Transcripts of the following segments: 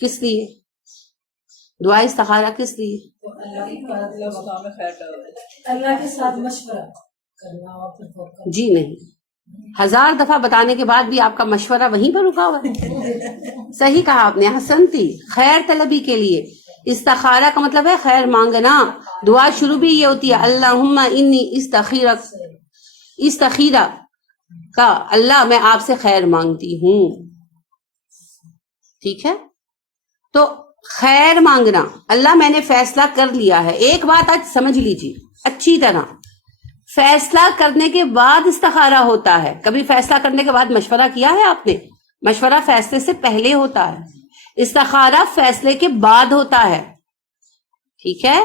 کس لیے؟ دعا استخارہ کس لیے؟ اللہ کے ساتھ مشورہ کرنا اور پھر توکل. جی نہیں، 1000 دفعہ بتانے کے بعد بھی آپ کا مشورہ وہیں پر رکا ہوا ہے. صحیح کہا آپ نے، حسنتی، خیر طلبی کے لیے. استخارہ کا مطلب ہے خیر مانگنا. دعا شروع بھی یہ ہوتی ہے اللہم انی استخیرہ کا، اللہ میں آپ سے خیر مانگتی ہوں. ٹھیک ہے، تو خیر مانگنا. اللہ میں نے فیصلہ کر لیا ہے. ایک بات آج سمجھ لیجیے اچھی طرح، فیصلہ کرنے کے بعد استخارہ ہوتا ہے. کبھی فیصلہ کرنے کے بعد مشورہ کیا ہے آپ نے؟ مشورہ فیصلے سے پہلے ہوتا ہے، استخارہ فیصلے کے بعد ہوتا ہے. ٹھیک ہے،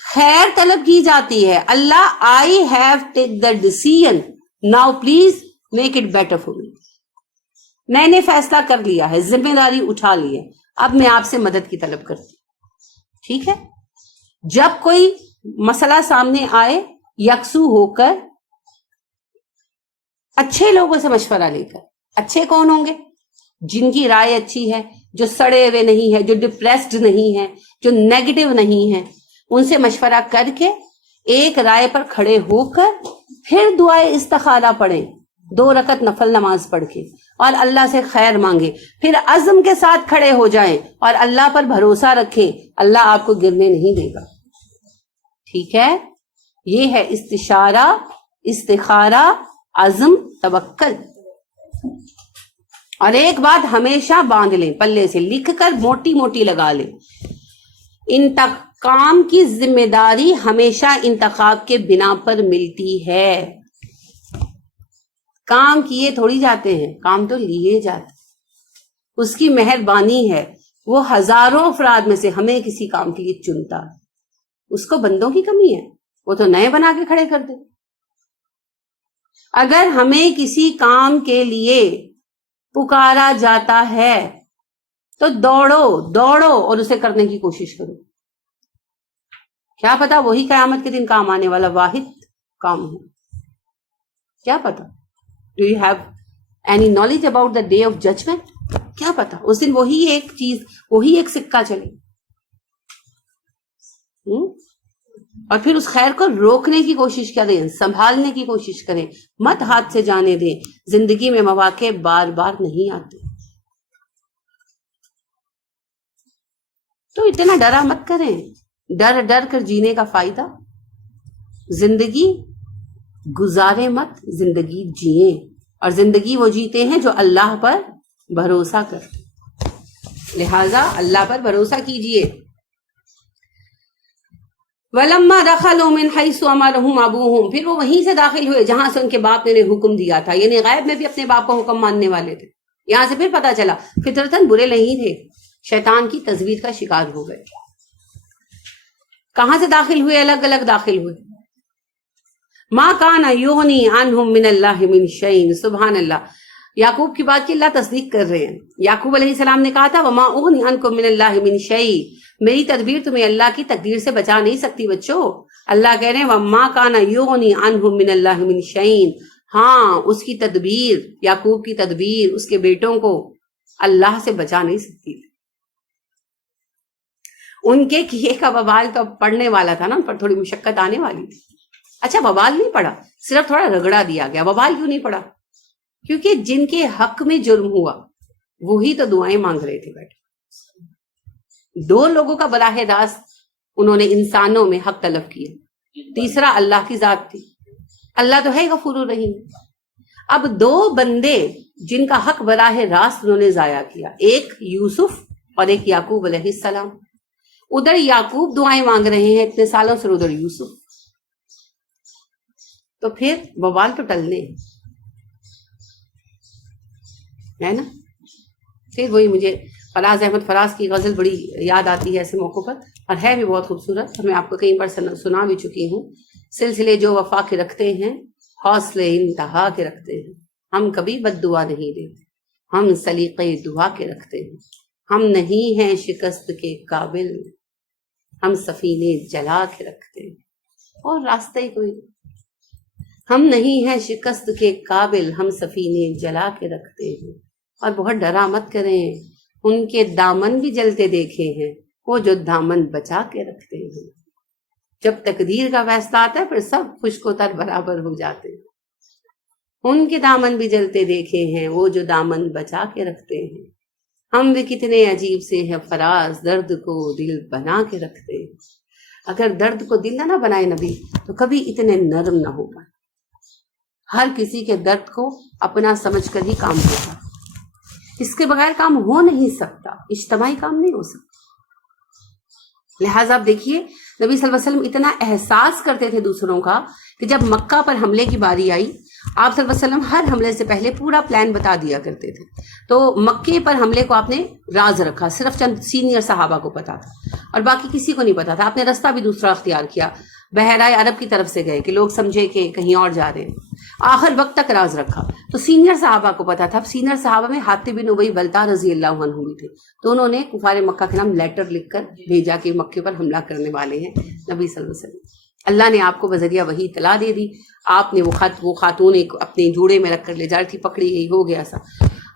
خیر طلب کی جاتی ہے. اللہ I have take the decision now please make it better for me. میں نے فیصلہ کر لیا ہے، ذمہ داری اٹھا لی ہے، اب میں آپ سے مدد کی طلب کرتی ہوں. ٹھیک ہے، جب کوئی مسئلہ سامنے آئے یکسو ہو کر، اچھے لوگوں سے مشورہ لے کر. اچھے کون ہوں گے؟ جن کی رائے اچھی ہے، جو سڑے ہوئے نہیں ہے، جو ڈپریسڈ نہیں ہے، جو نیگیٹو نہیں ہے. ان سے مشورہ کر کے ایک رائے پر کھڑے ہو کر پھر دعائے استخارہ پڑھیں، 2 رکعت نفل نماز پڑھ کے، اور اللہ سے خیر مانگے. پھر عزم کے ساتھ کھڑے ہو جائیں اور اللہ پر بھروسہ رکھیں، اللہ آپ کو گرنے نہیں دے گا. ٹھیک ہے، یہ ہے استشارہ، استخارہ، عزم، توکل. اور ایک بات ہمیشہ باندھ لیں، پلے سے لکھ کر موٹی موٹی لگا لیں، انتقام کی ذمہ داری ہمیشہ انتخاب کے بنا پر ملتی ہے. کام کیے تھوڑی جاتے ہیں، کام تو لیے جاتے ہیں. اس کی مہربانی ہے، وہ ہزاروں افراد میں سے ہمیں کسی کام کے لیے چنتا ہے. اس کو بندوں کی کمی ہے، وہ تو نئے بنا کے کھڑے کر دے. اگر ہمیں کسی کام کے لیے پکارا جاتا ہے تو دوڑو اور اسے کرنے کی کوشش کرو. کیا پتا وہی قیامت کے دن کام آنے والا واحد کام ہو. کیا پتا؟ Do you have any knowledge about the day of judgement? کیا پتا اس دن وہی ایک چیز، وہی ایک سکہ چلے. اور پھر اس خیر کو روکنے کی کوشش کریں، سنبھالنے کی کوشش کریں، مت ہاتھ سے جانے دیں. زندگی میں مواقع بار بار نہیں آتے، تو اتنا ڈرا مت کریں. ڈر کر جینے کا فائدہ، زندگی گزارے مت، زندگی جئیں. اور زندگی وہ جیتے ہیں جو اللہ پر بھروسہ کرتے. لہذا اللہ پر بھروسہ کیجئے. وَلَمَّا دَخَلُوا مِنْ حَيْثُ أَمَرَهُمْ أَبُوهُمْ، پھر وہ وہیں سے داخل ہوئے جہاں سے ان کے باپ نے حکم دیا تھا. یعنی غیب میں بھی اپنے باپ کا حکم ماننے والے تھے. یہاں سے پھر پتا چلا فطرتاً برے نہیں تھے، شیطان کی تزویر کا شکار ہو گئے. کہاں سے داخل ہوئے؟ الگ الگ داخل ہوئے. ما کان یغنی عنہم من اللہ من شیء. سبحان اللہ، یعقوب کی بات کی اللہ تصدیق کر رہے ہیں. یعقوب علیہ السلام نے کہا تھا وما اغنی عنکم من اللہ من شیء، میری تدبیر تمہیں اللہ کی تقدیر سے بچا نہیں سکتی بچوں. اللہ کہہ رہے ہیں وما کان یغنی عنہم من اللہ من شیء. ہاں، اس کی تدبیر، یعقوب کی تدبیر اس کے بیٹوں کو اللہ سے بچا نہیں سکتی. ان کے کیے کا وبال تو پڑنے والا تھا نا، ان پر تھوڑی مشقت آنے والی تھی. اچھا وبال نہیں پڑا، صرف تھوڑا رگڑا دیا گیا. وبال کیوں نہیں پڑا؟ کیونکہ جن کے حق میں جرم ہوا وہی تو دعائیں مانگ رہے تھے بیٹھے. 2 لوگوں کا براہ راست انہوں نے انسانوں میں حق طلب کیا، تیسرا اللہ کی ذات تھی. اللہ تو ہے غفور الرحیم. اب 2 بندے جن کا حق براہ راست انہوں نے ضائع کیا، ایک یوسف اور ایک یعقوب علیہ السلام. ادھر یعقوب دعائیں مانگ رہے ہیں اتنے سالوں سے، ادھر یوسف. تو پھر وبال تو ٹلنے ہے نا. پھر وہی مجھے فراز احمد فراز کی غزل بڑی یاد آتی ہے ایسے موقعوں پر، اور ہے بھی بہت خوبصورت، اور میں آپ کو کئی بار سنا بھی چکی ہوں. سلسلے جو وفا کے رکھتے ہیں، حوصلے انتہا کے رکھتے ہیں. ہم کبھی بد دعا نہیں دیتے، ہم سلیقے دعا کے رکھتے ہیں. ہم نہیں ہیں شکست کے قابل، ہم سفینے جلا کے رکھتے ہیں. اور راستہ ہی کوئی. ہم نہیں ہیں شکست کے قابل، ہم سفینے جلا کے رکھتے ہیں. اور بہت ڈرا مت کریں، ان کے دامن بھی جلتے دیکھے ہیں وہ جو دامن بچا کے رکھتے ہیں. جب تقدیر کا فیصلہ آتا ہے پھر سب خشک و تر برابر ہو جاتے ہیں. ان کے دامن بھی جلتے دیکھے ہیں وہ جو دامن بچا کے رکھتے ہیں. ہم بھی کتنے عجیب سے ہیں فراز درد کو دل بنا کے رکھتے ہیں. اگر درد کو دل نہ بنائے نبی تو کبھی اتنے نرم نہ ہو پائے. ہر کسی کے درد کو اپنا سمجھ کر ہی کام ہوتا. اس کے بغیر کام ہو نہیں سکتا، اجتماعی کام نہیں ہو سکتا. لہٰذا آپ دیکھیے نبی صلی اللہ علیہ وسلم اتنا احساس کرتے تھے دوسروں کا کہ جب مکہ پر حملے کی باری آئی آپ صلی اللہ علیہ وسلم ہر حملے سے پہلے پورا پلان بتا دیا کرتے تھے. تو مکے پر حملے کو آپ نے راز رکھا، صرف چند سینئر صحابہ کو پتا تھا اور باقی کسی کو نہیں پتا تھا. آپ نے رستہ بھی دوسرا اختیار کیا، بحرائے عرب کی طرف سے گئے کہ لوگ سمجھے کہ کہیں اور جا رہے ہیں. آخر وقت تک راز رکھا. تو سینئر صحابہ کو پتا تھا. سینئر صحابہ میں حاتب بن ابی بلتع رضی اللہ عنہ بھی تھے. تو انہوں نے کفار مکہ کے نام لیٹر لکھ کر بھیجا کہ مکے پر حملہ کرنے والے ہیں نبی صلی اللہ علیہ وسلم. اللہ نے آپ کو بذریعہ وحی اطلاع دے دی. آپ نے وہ خاتون ایک اپنے جوڑے میں رکھ کر لے جا رہی تھی، پکڑی گئی، ہو گیا سا.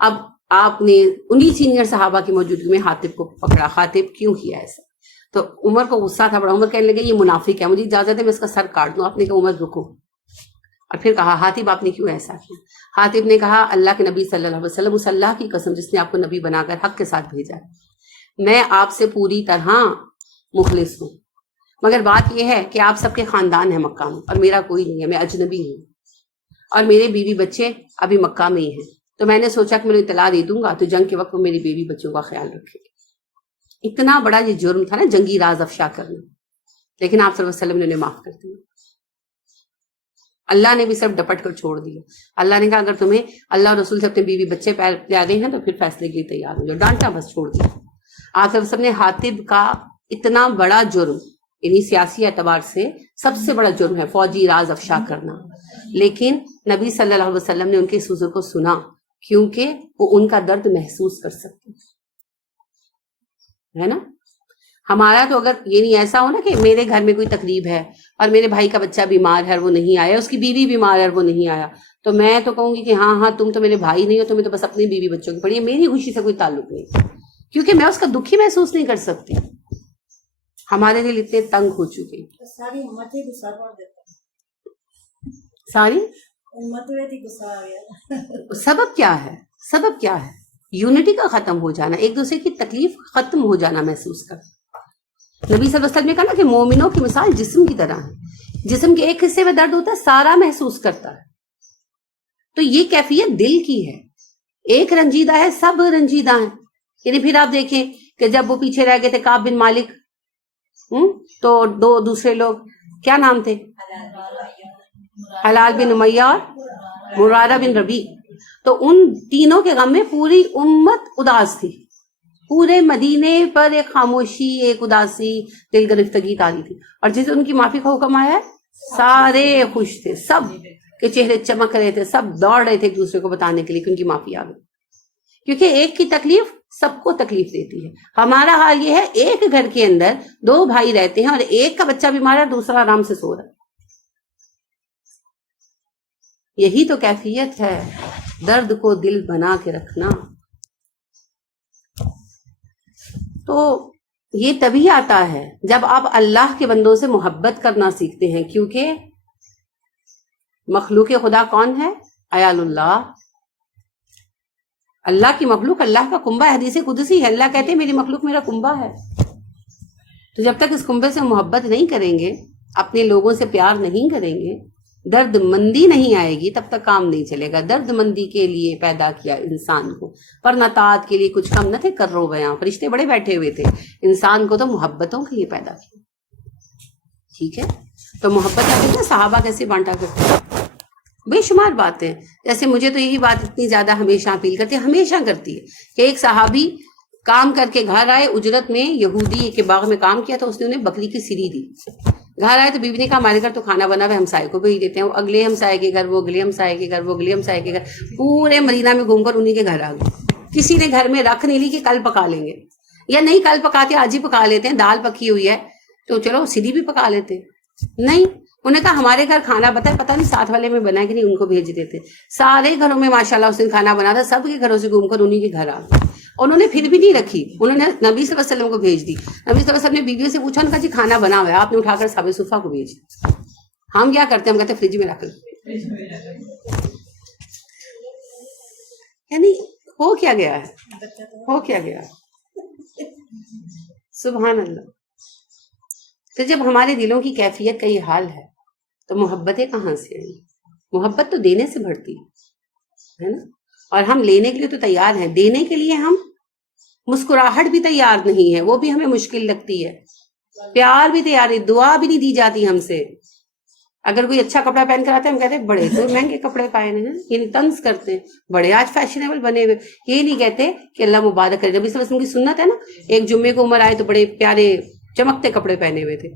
اب آپ نے انہی سینئر صحابہ کی موجودگی میں حاتب کو پکڑا. حاتب کیوں کیا ایسا؟ تو عمر کو غصہ تھا بڑا. عمر کہنے لگے یہ منافق ہے، مجھے اجازت ہے میں اس کا سر کاٹ دوں. آپ نے کہا عمر رکو. اور پھر کہا حاتب آپ نے کیوں ایسا کیا؟ حاتب نے کہا اللہ کے نبی صلی اللہ علیہ وسلم، اس اللہ کی قسم جس نے آپ کو نبی بنا کر حق کے ساتھ بھیجا ہے، میں آپ سے پوری طرح مخلص ہوں، مگر بات یہ ہے کہ آپ سب کے خاندان ہیں مکہ میں اور میرا کوئی نہیں ہے، میں اجنبی ہوں اور میرے بیوی بچے ابھی مکہ میں ہی ہیں. تو میں نے سوچا کہ میں اطلاع دے دوں گا تو جنگ کے وقت وہ میری بیوی بچوں کا خیال رکھے. اتنا بڑا یہ جرم تھا نا، جنگی راز افشا کرنا. لیکن آپ صلی اللہ علیہ وسلم نے انہیں معاف کر دیا. اللہ نے بھی سب ڈپٹ کر چھوڑ دیا. اللہ نے کہا اگر تمہیں اللہ اور رسول سے اپنے بیوی بچے پیارے ہیں تو پھر فیصلے کے لیے تیار ہو جاؤ. ڈانٹا بس چھوڑ دیا. آپ صلی اللہ علیہ وسلم نے حاتب کا اتنا بڑا جرم، یعنی سیاسی اعتبار سے سب سے بڑا جرم ہے فوجی راز افشا کرنا، لیکن نبی صلی اللہ علیہ وسلم نے ان کے اس عذر کو سنا کیونکہ وہ ان کا درد محسوس کر سکتے ہے نا. ہمارا تو اگر یہ نہیں ایسا ہو نا کہ میرے گھر میں کوئی تقریب ہے اور میرے بھائی کا بچہ بیمار ہے اور وہ نہیں آیا، اس کی بیوی بیمار ہے اور وہ نہیں آیا، تو میں تو کہوں گی کہ ہاں تم تو میرے بھائی نہیں ہو، تمہیں تو بس اپنی بیوی بچوں کی پڑی ہے، میری خوشی سے کوئی تعلق نہیں، کیونکہ میں اس کا دکھ ہی محسوس نہیں کر سکتی. ہمارے دل اتنے تنگ ہو چکے. ساری امتیں غصہ کر دیتے ہیں. ساری امتیں بھی غصہ آ گیا. سبب کیا ہے؟ سبب کیا ہے؟ یونٹی کا ختم ہو جانا، ایک دوسرے کی تکلیف ختم ہو جانا محسوس کر. نبی صلی اللہ علیہ وسلم نے کہا نا کہ مومنوں کی مثال جسم کی طرح ہے. جسم کے ایک حصے میں درد ہوتا ہے، سارا محسوس کرتا ہے. تو یہ کیفیت دل کی ہے. ایک رنجیدہ ہے، سب رنجیدہ ہیں. یعنی پھر آپ دیکھیں کہ جب وہ پیچھے رہ گئے تھے کعب بن مالک، تو دو دوسرے لوگ کیا نام تھے؟ ہلال بن امیہ اور مرارہ بن ربیع. تو ان تینوں کے غم میں پوری امت اداس تھی. پورے مدینے پر ایک خاموشی، ایک اداسی، دل گرفتگی تاری تھی. اور جس ان کی معافی کا حکم آیا ہے سارے خوش تھے، سب کے چہرے چمک رہے تھے، سب دوڑ رہے تھے ایک دوسرے کو بتانے کے لیے کہ ان کی معافی آ گئی. کیونکہ ایک کی تکلیف سب کو تکلیف دیتی ہے. ہمارا حال یہ ہے ایک گھر کے اندر دو بھائی رہتے ہیں اور ایک کا بچہ بیمار ہے، دوسرا آرام سے سو رہا ہے. یہی تو کیفیت ہے درد کو دل بنا کے رکھنا. تو یہ تبھی آتا ہے جب آپ اللہ کے بندوں سے محبت کرنا سیکھتے ہیں، کیونکہ مخلوق خدا کون ہے؟ عیال اللہ. اللہ کی مخلوق اللہ کا کنبہ ہے، حدیث قدسی ہے. اللہ کہتے ہیں میری مخلوق میرا کنبہ ہے. تو جب تک اس کنبے سے محبت نہیں کریں گے، اپنے لوگوں سے پیار نہیں کریں گے، درد مندی نہیں آئے گی، تب تک کام نہیں چلے گا. درد مندی کے لیے پیدا کیا انسان کو، پر نطاعت کے لیے کچھ کم نہ تھے. کرو بیاں فرشتے بڑے بیٹھے ہوئے تھے. انسان کو تو محبتوں کے لیے پیدا کیا. ٹھیک ہے، تو محبت آپ صحابہ کیسے بانٹا کرتے ہیں؟ بے شمار باتیں. جیسے مجھے تو یہی بات اتنی زیادہ ہمیشہ اپیل کرتی ہے، ہمیشہ کرتی ہے، کہ ایک صحابی کام کر کے گھر آئے، اجرت میں یہودی کے باغ میں کام کیا، تو اس نے انہیں بکری کی سری دی. گھر آئے تو بیوی نے کہا ہمارے گھر تو کھانا بنا ہوا، ہمسائے کو بھیج دیتے ہیں. وہ اگلے ہمسائے کے گھر، وہ اگلے ہمسائے کے گھر، وہ اگلے ہمسائے کے گھر، پورے مدینہ میں گھوم کر انہی کے گھر آ گئے. کسی نے گھر میں رکھ نہیں لی کہ کل پکا لیں گے، یا نہیں کل پکاتے آج ہی پکا لیتے ہیں. دال پکی ہوئی ہے تو چلو سری بھی پکا لیتے. نہیں، انہیں کہا ہمارے گھر کھانا پتہ نہیں ساتھ والے میں بنا کہ نہیں، ان کو بھیج دیتے. سارے گھروں میں ماشاءاللہ اس دن کھانا بنا تھا، سب کے گھروں سے گھوم کر انہی کے گھر آ گئے. انہوں نے پھر بھی نہیں رکھی, انہوں نے نبی صلی اللہ علیہ وسلم کو بھیج دی. نبی صلی اللہ علیہ وسلم نے بیویوں سے پوچھا, ان کا جی کھانا بنا ہوا ہے, آپ نے اٹھا کر صحابہ صفہ کو بھیج دیا. ہم کیا کرتے ہیں, ہم کہتے ہیں فریج میں رکھ لو. یعنی ہو کیا گیا ہے, ہو کیا گیا ہے, سبحان اللہ. تو جب ہمارے دلوں کی کیفیت کا یہ حال ہے تو محبتیں کہاں سے آئیں؟ محبت تو دینے سے بڑھتی ہے نا, اور ہم لینے کے لیے تو تیار ہیں, دینے کے لیے ہم مسکراہٹ بھی تیار نہیں ہے, وہ بھی ہمیں مشکل لگتی ہے, پیار بھی تیار ہے, دعا بھی نہیں دی جاتی ہم سے. اگر کوئی اچھا کپڑا پہن کر آتا ہے ہم کہتے ہیں بڑے تو مہنگے کپڑے پائے ہیں, یعنی طنز کرتے ہیں, بڑے آج فیشنیبل بنے ہوئے. یہ نہیں کہتے کہ اللہ مبارک کرے. نبی صلی اللہ علیہ وسلم کی سنت ہے نا, ایک جمعے کو عمر آئے تو بڑے پیارے چمکتے کپڑے پہنے ہوئے تھے,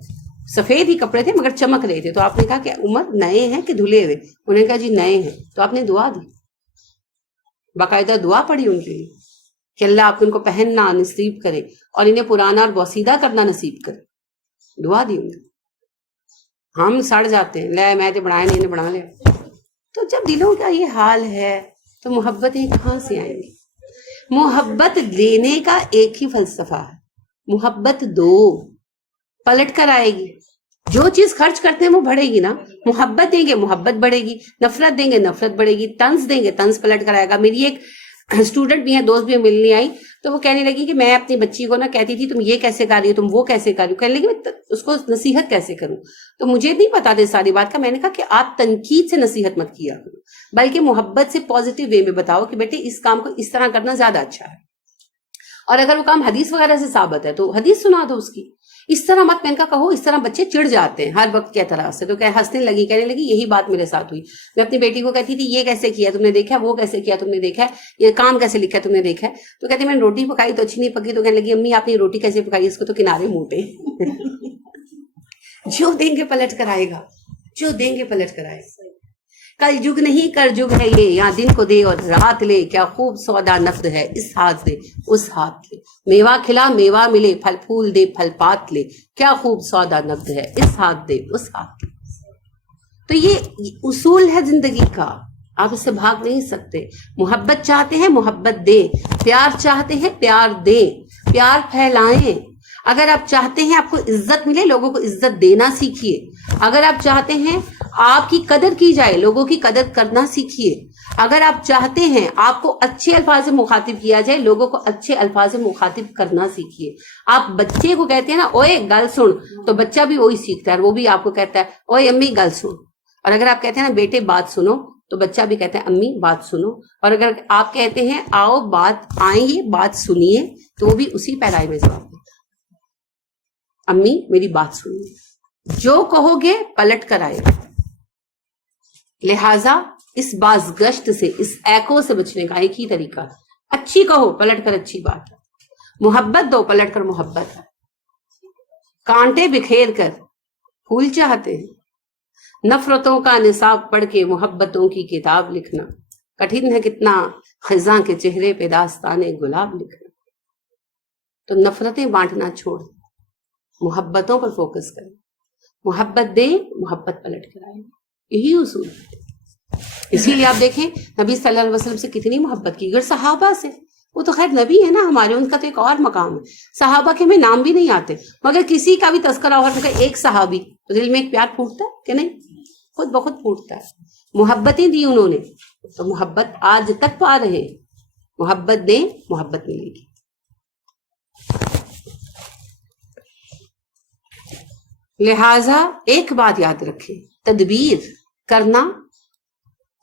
سفید ہی کپڑے تھے مگر چمک رہے تھے. تو آپ نے کہا کہ عمر نئے ہیں کہ دھلے ہوئے؟ انہوں نے کہا جی نئے ہیں. تو آپ نے دعا دی, باقاعدہ دعا پڑھی ان کے لیے کہ اللہ آپ کو ان کو پہننا نصیب کرے اور انہیں پرانا اور بوسیدہ کرنا نصیب کرے. دعا دی ان کو. ہم سڑ جاتے ہیں, لے میں تو بنایا نہیں, بنا لیا. تو جب دلوں کا یہ حال ہے تو محبتیں کہاں سے آئیں گی؟ محبت دینے کا ایک ہی فلسفہ ہے, محبت دو, پلٹ کر آئے گی. جو چیز خرچ کرتے ہیں وہ بڑھے گی نا, محبت دیں گے محبت بڑھے گی, نفرت دیں گے نفرت بڑھے گی, طنز دیں گے طنز پلٹ کر آئے گا. میری ایک اسٹوڈنٹ بھی ہے, دوست بھی ملنے آئی تو وہ کہنے لگی کہ میں اپنی بچی کو نا کہتی تھی تم یہ کیسے کر رہی ہو, تم وہ کیسے کر رہی ہو, کہنے لگی میں اس کو نصیحت کیسے کروں. تو مجھے نہیں پتا تھا ساری بات کا. میں نے کہا کہ آپ تنقید سے نصیحت مت کیا کرو, بلکہ محبت سے پازیٹیو وے میں بتاؤ کہ بیٹے اس کام کو اس طرح کرنا زیادہ اچھا ہے, اور اگر وہ کام حدیث وغیرہ سے ثابت ہے تو حدیث سنا دو اس کی. اس طرح مت, میں نے کہا کہو اس طرح بچے چڑ جاتے ہیں ہر وقت کے اعتراض سے. تو کہ ہنسنے لگی, کہنے لگی یہی بات میرے ساتھ ہوئی. میں اپنی بیٹی کو کہتی تھی یہ کیسے کیا تم نے دیکھا, وہ کیسے کیا تم نے دیکھا, یہ کام کیسے لکھا تم نے دیکھا. تو کہتی میں نے روٹی پکائی تو اچھی نہیں پکی. تو کہنے لگی امی آپ نے روٹی کیسے پکائی, اس کو تو کنارے موٹے. جو دیں گے پلٹ کر آئے گا, جو دیں گے پلٹ کر آئے گا. کل جگ نہیں کر جگ ہے یہ, یہاں دن کو دے اور رات لے, کیا خوب سودا نقد ہے اس ہاتھ دے اس ہاتھ لے. میوہ کھلا میوہ ملے, پھل پھول دے پھل پات لے, کیا خوب سودا نقد ہے اس ہاتھ دے اس ہاتھ لے. تو یہ اصول ہے زندگی کا, آپ اس سے بھاگ نہیں سکتے. محبت چاہتے ہیں محبت دے, پیار چاہتے ہیں پیار دے, پیار پھیلائیں. اگر آپ چاہتے ہیں آپ کو عزت ملے, لوگوں کو عزت دینا سیکھیے. اگر آپ چاہتے ہیں آپ کی قدر کی جائے, لوگوں کی قدر کرنا سیکھیے. اگر آپ چاہتے ہیں آپ کو اچھے الفاظ سے مخاطب کیا جائے, لوگوں کو اچھے الفاظ سے مخاطب کرنا سیکھیے. آپ بچے کو کہتے ہیں نا اوئے گل سن, تو بچہ بھی وہی سیکھتا ہے, وہ بھی آپ کو کہتا ہے اوئے امی گل سن. اور اگر آپ کہتے ہیں نا بیٹے بات سنو, تو بچہ بھی کہتا ہے امی بات سنو. اور اگر آپ کہتے ہیں آؤ بات آئیں گے بات سنیے, تو وہ بھی اسی پیرائی میں جواب دیتا ہے, امی میری بات سنیے. جو کہو گے پلٹ کر آئے گا. لہذا اس باز گشت سے, اس ایکو سے بچنے کا ایک ہی طریقہ ہے, اچھی کہو پلٹ کر اچھی بات ہے, محبت دو پلٹ کر محبت ہے. کانٹے بکھیر کر پھول چاہتے ہیں, نفرتوں کا نصاب پڑھ کے محبتوں کی کتاب لکھنا کٹھن ہے کتنا, خزاں کے چہرے پہ داستانے گلاب لکھنا. تو نفرتیں بانٹنا چھوڑ, محبتوں پر فوکس کریں. محبت دے محبت پلٹ کر آئے, یہی اصول ہے. اسی لیے آپ دیکھیں نبی صلی اللہ علیہ وسلم سے کتنی محبت کی, اگر صحابہ سے, وہ تو خیر نبی ہے نا ہمارے, ان کا تو ایک اور مقام ہے. صحابہ کے ہمیں نام بھی نہیں آتے, مگر کسی کا بھی تذکرہ ہوا کہ ایک صحابی, تو دل میں ایک پیار پھوٹتا ہے کہ نہیں, خود بخود پھوٹتا ہے. محبتیں دی انہوں نے, تو محبت آج تک پا رہے. محبت دیں محبت ملے گی. لہذا ایک بات یاد رکھیں, تدبیر کرنا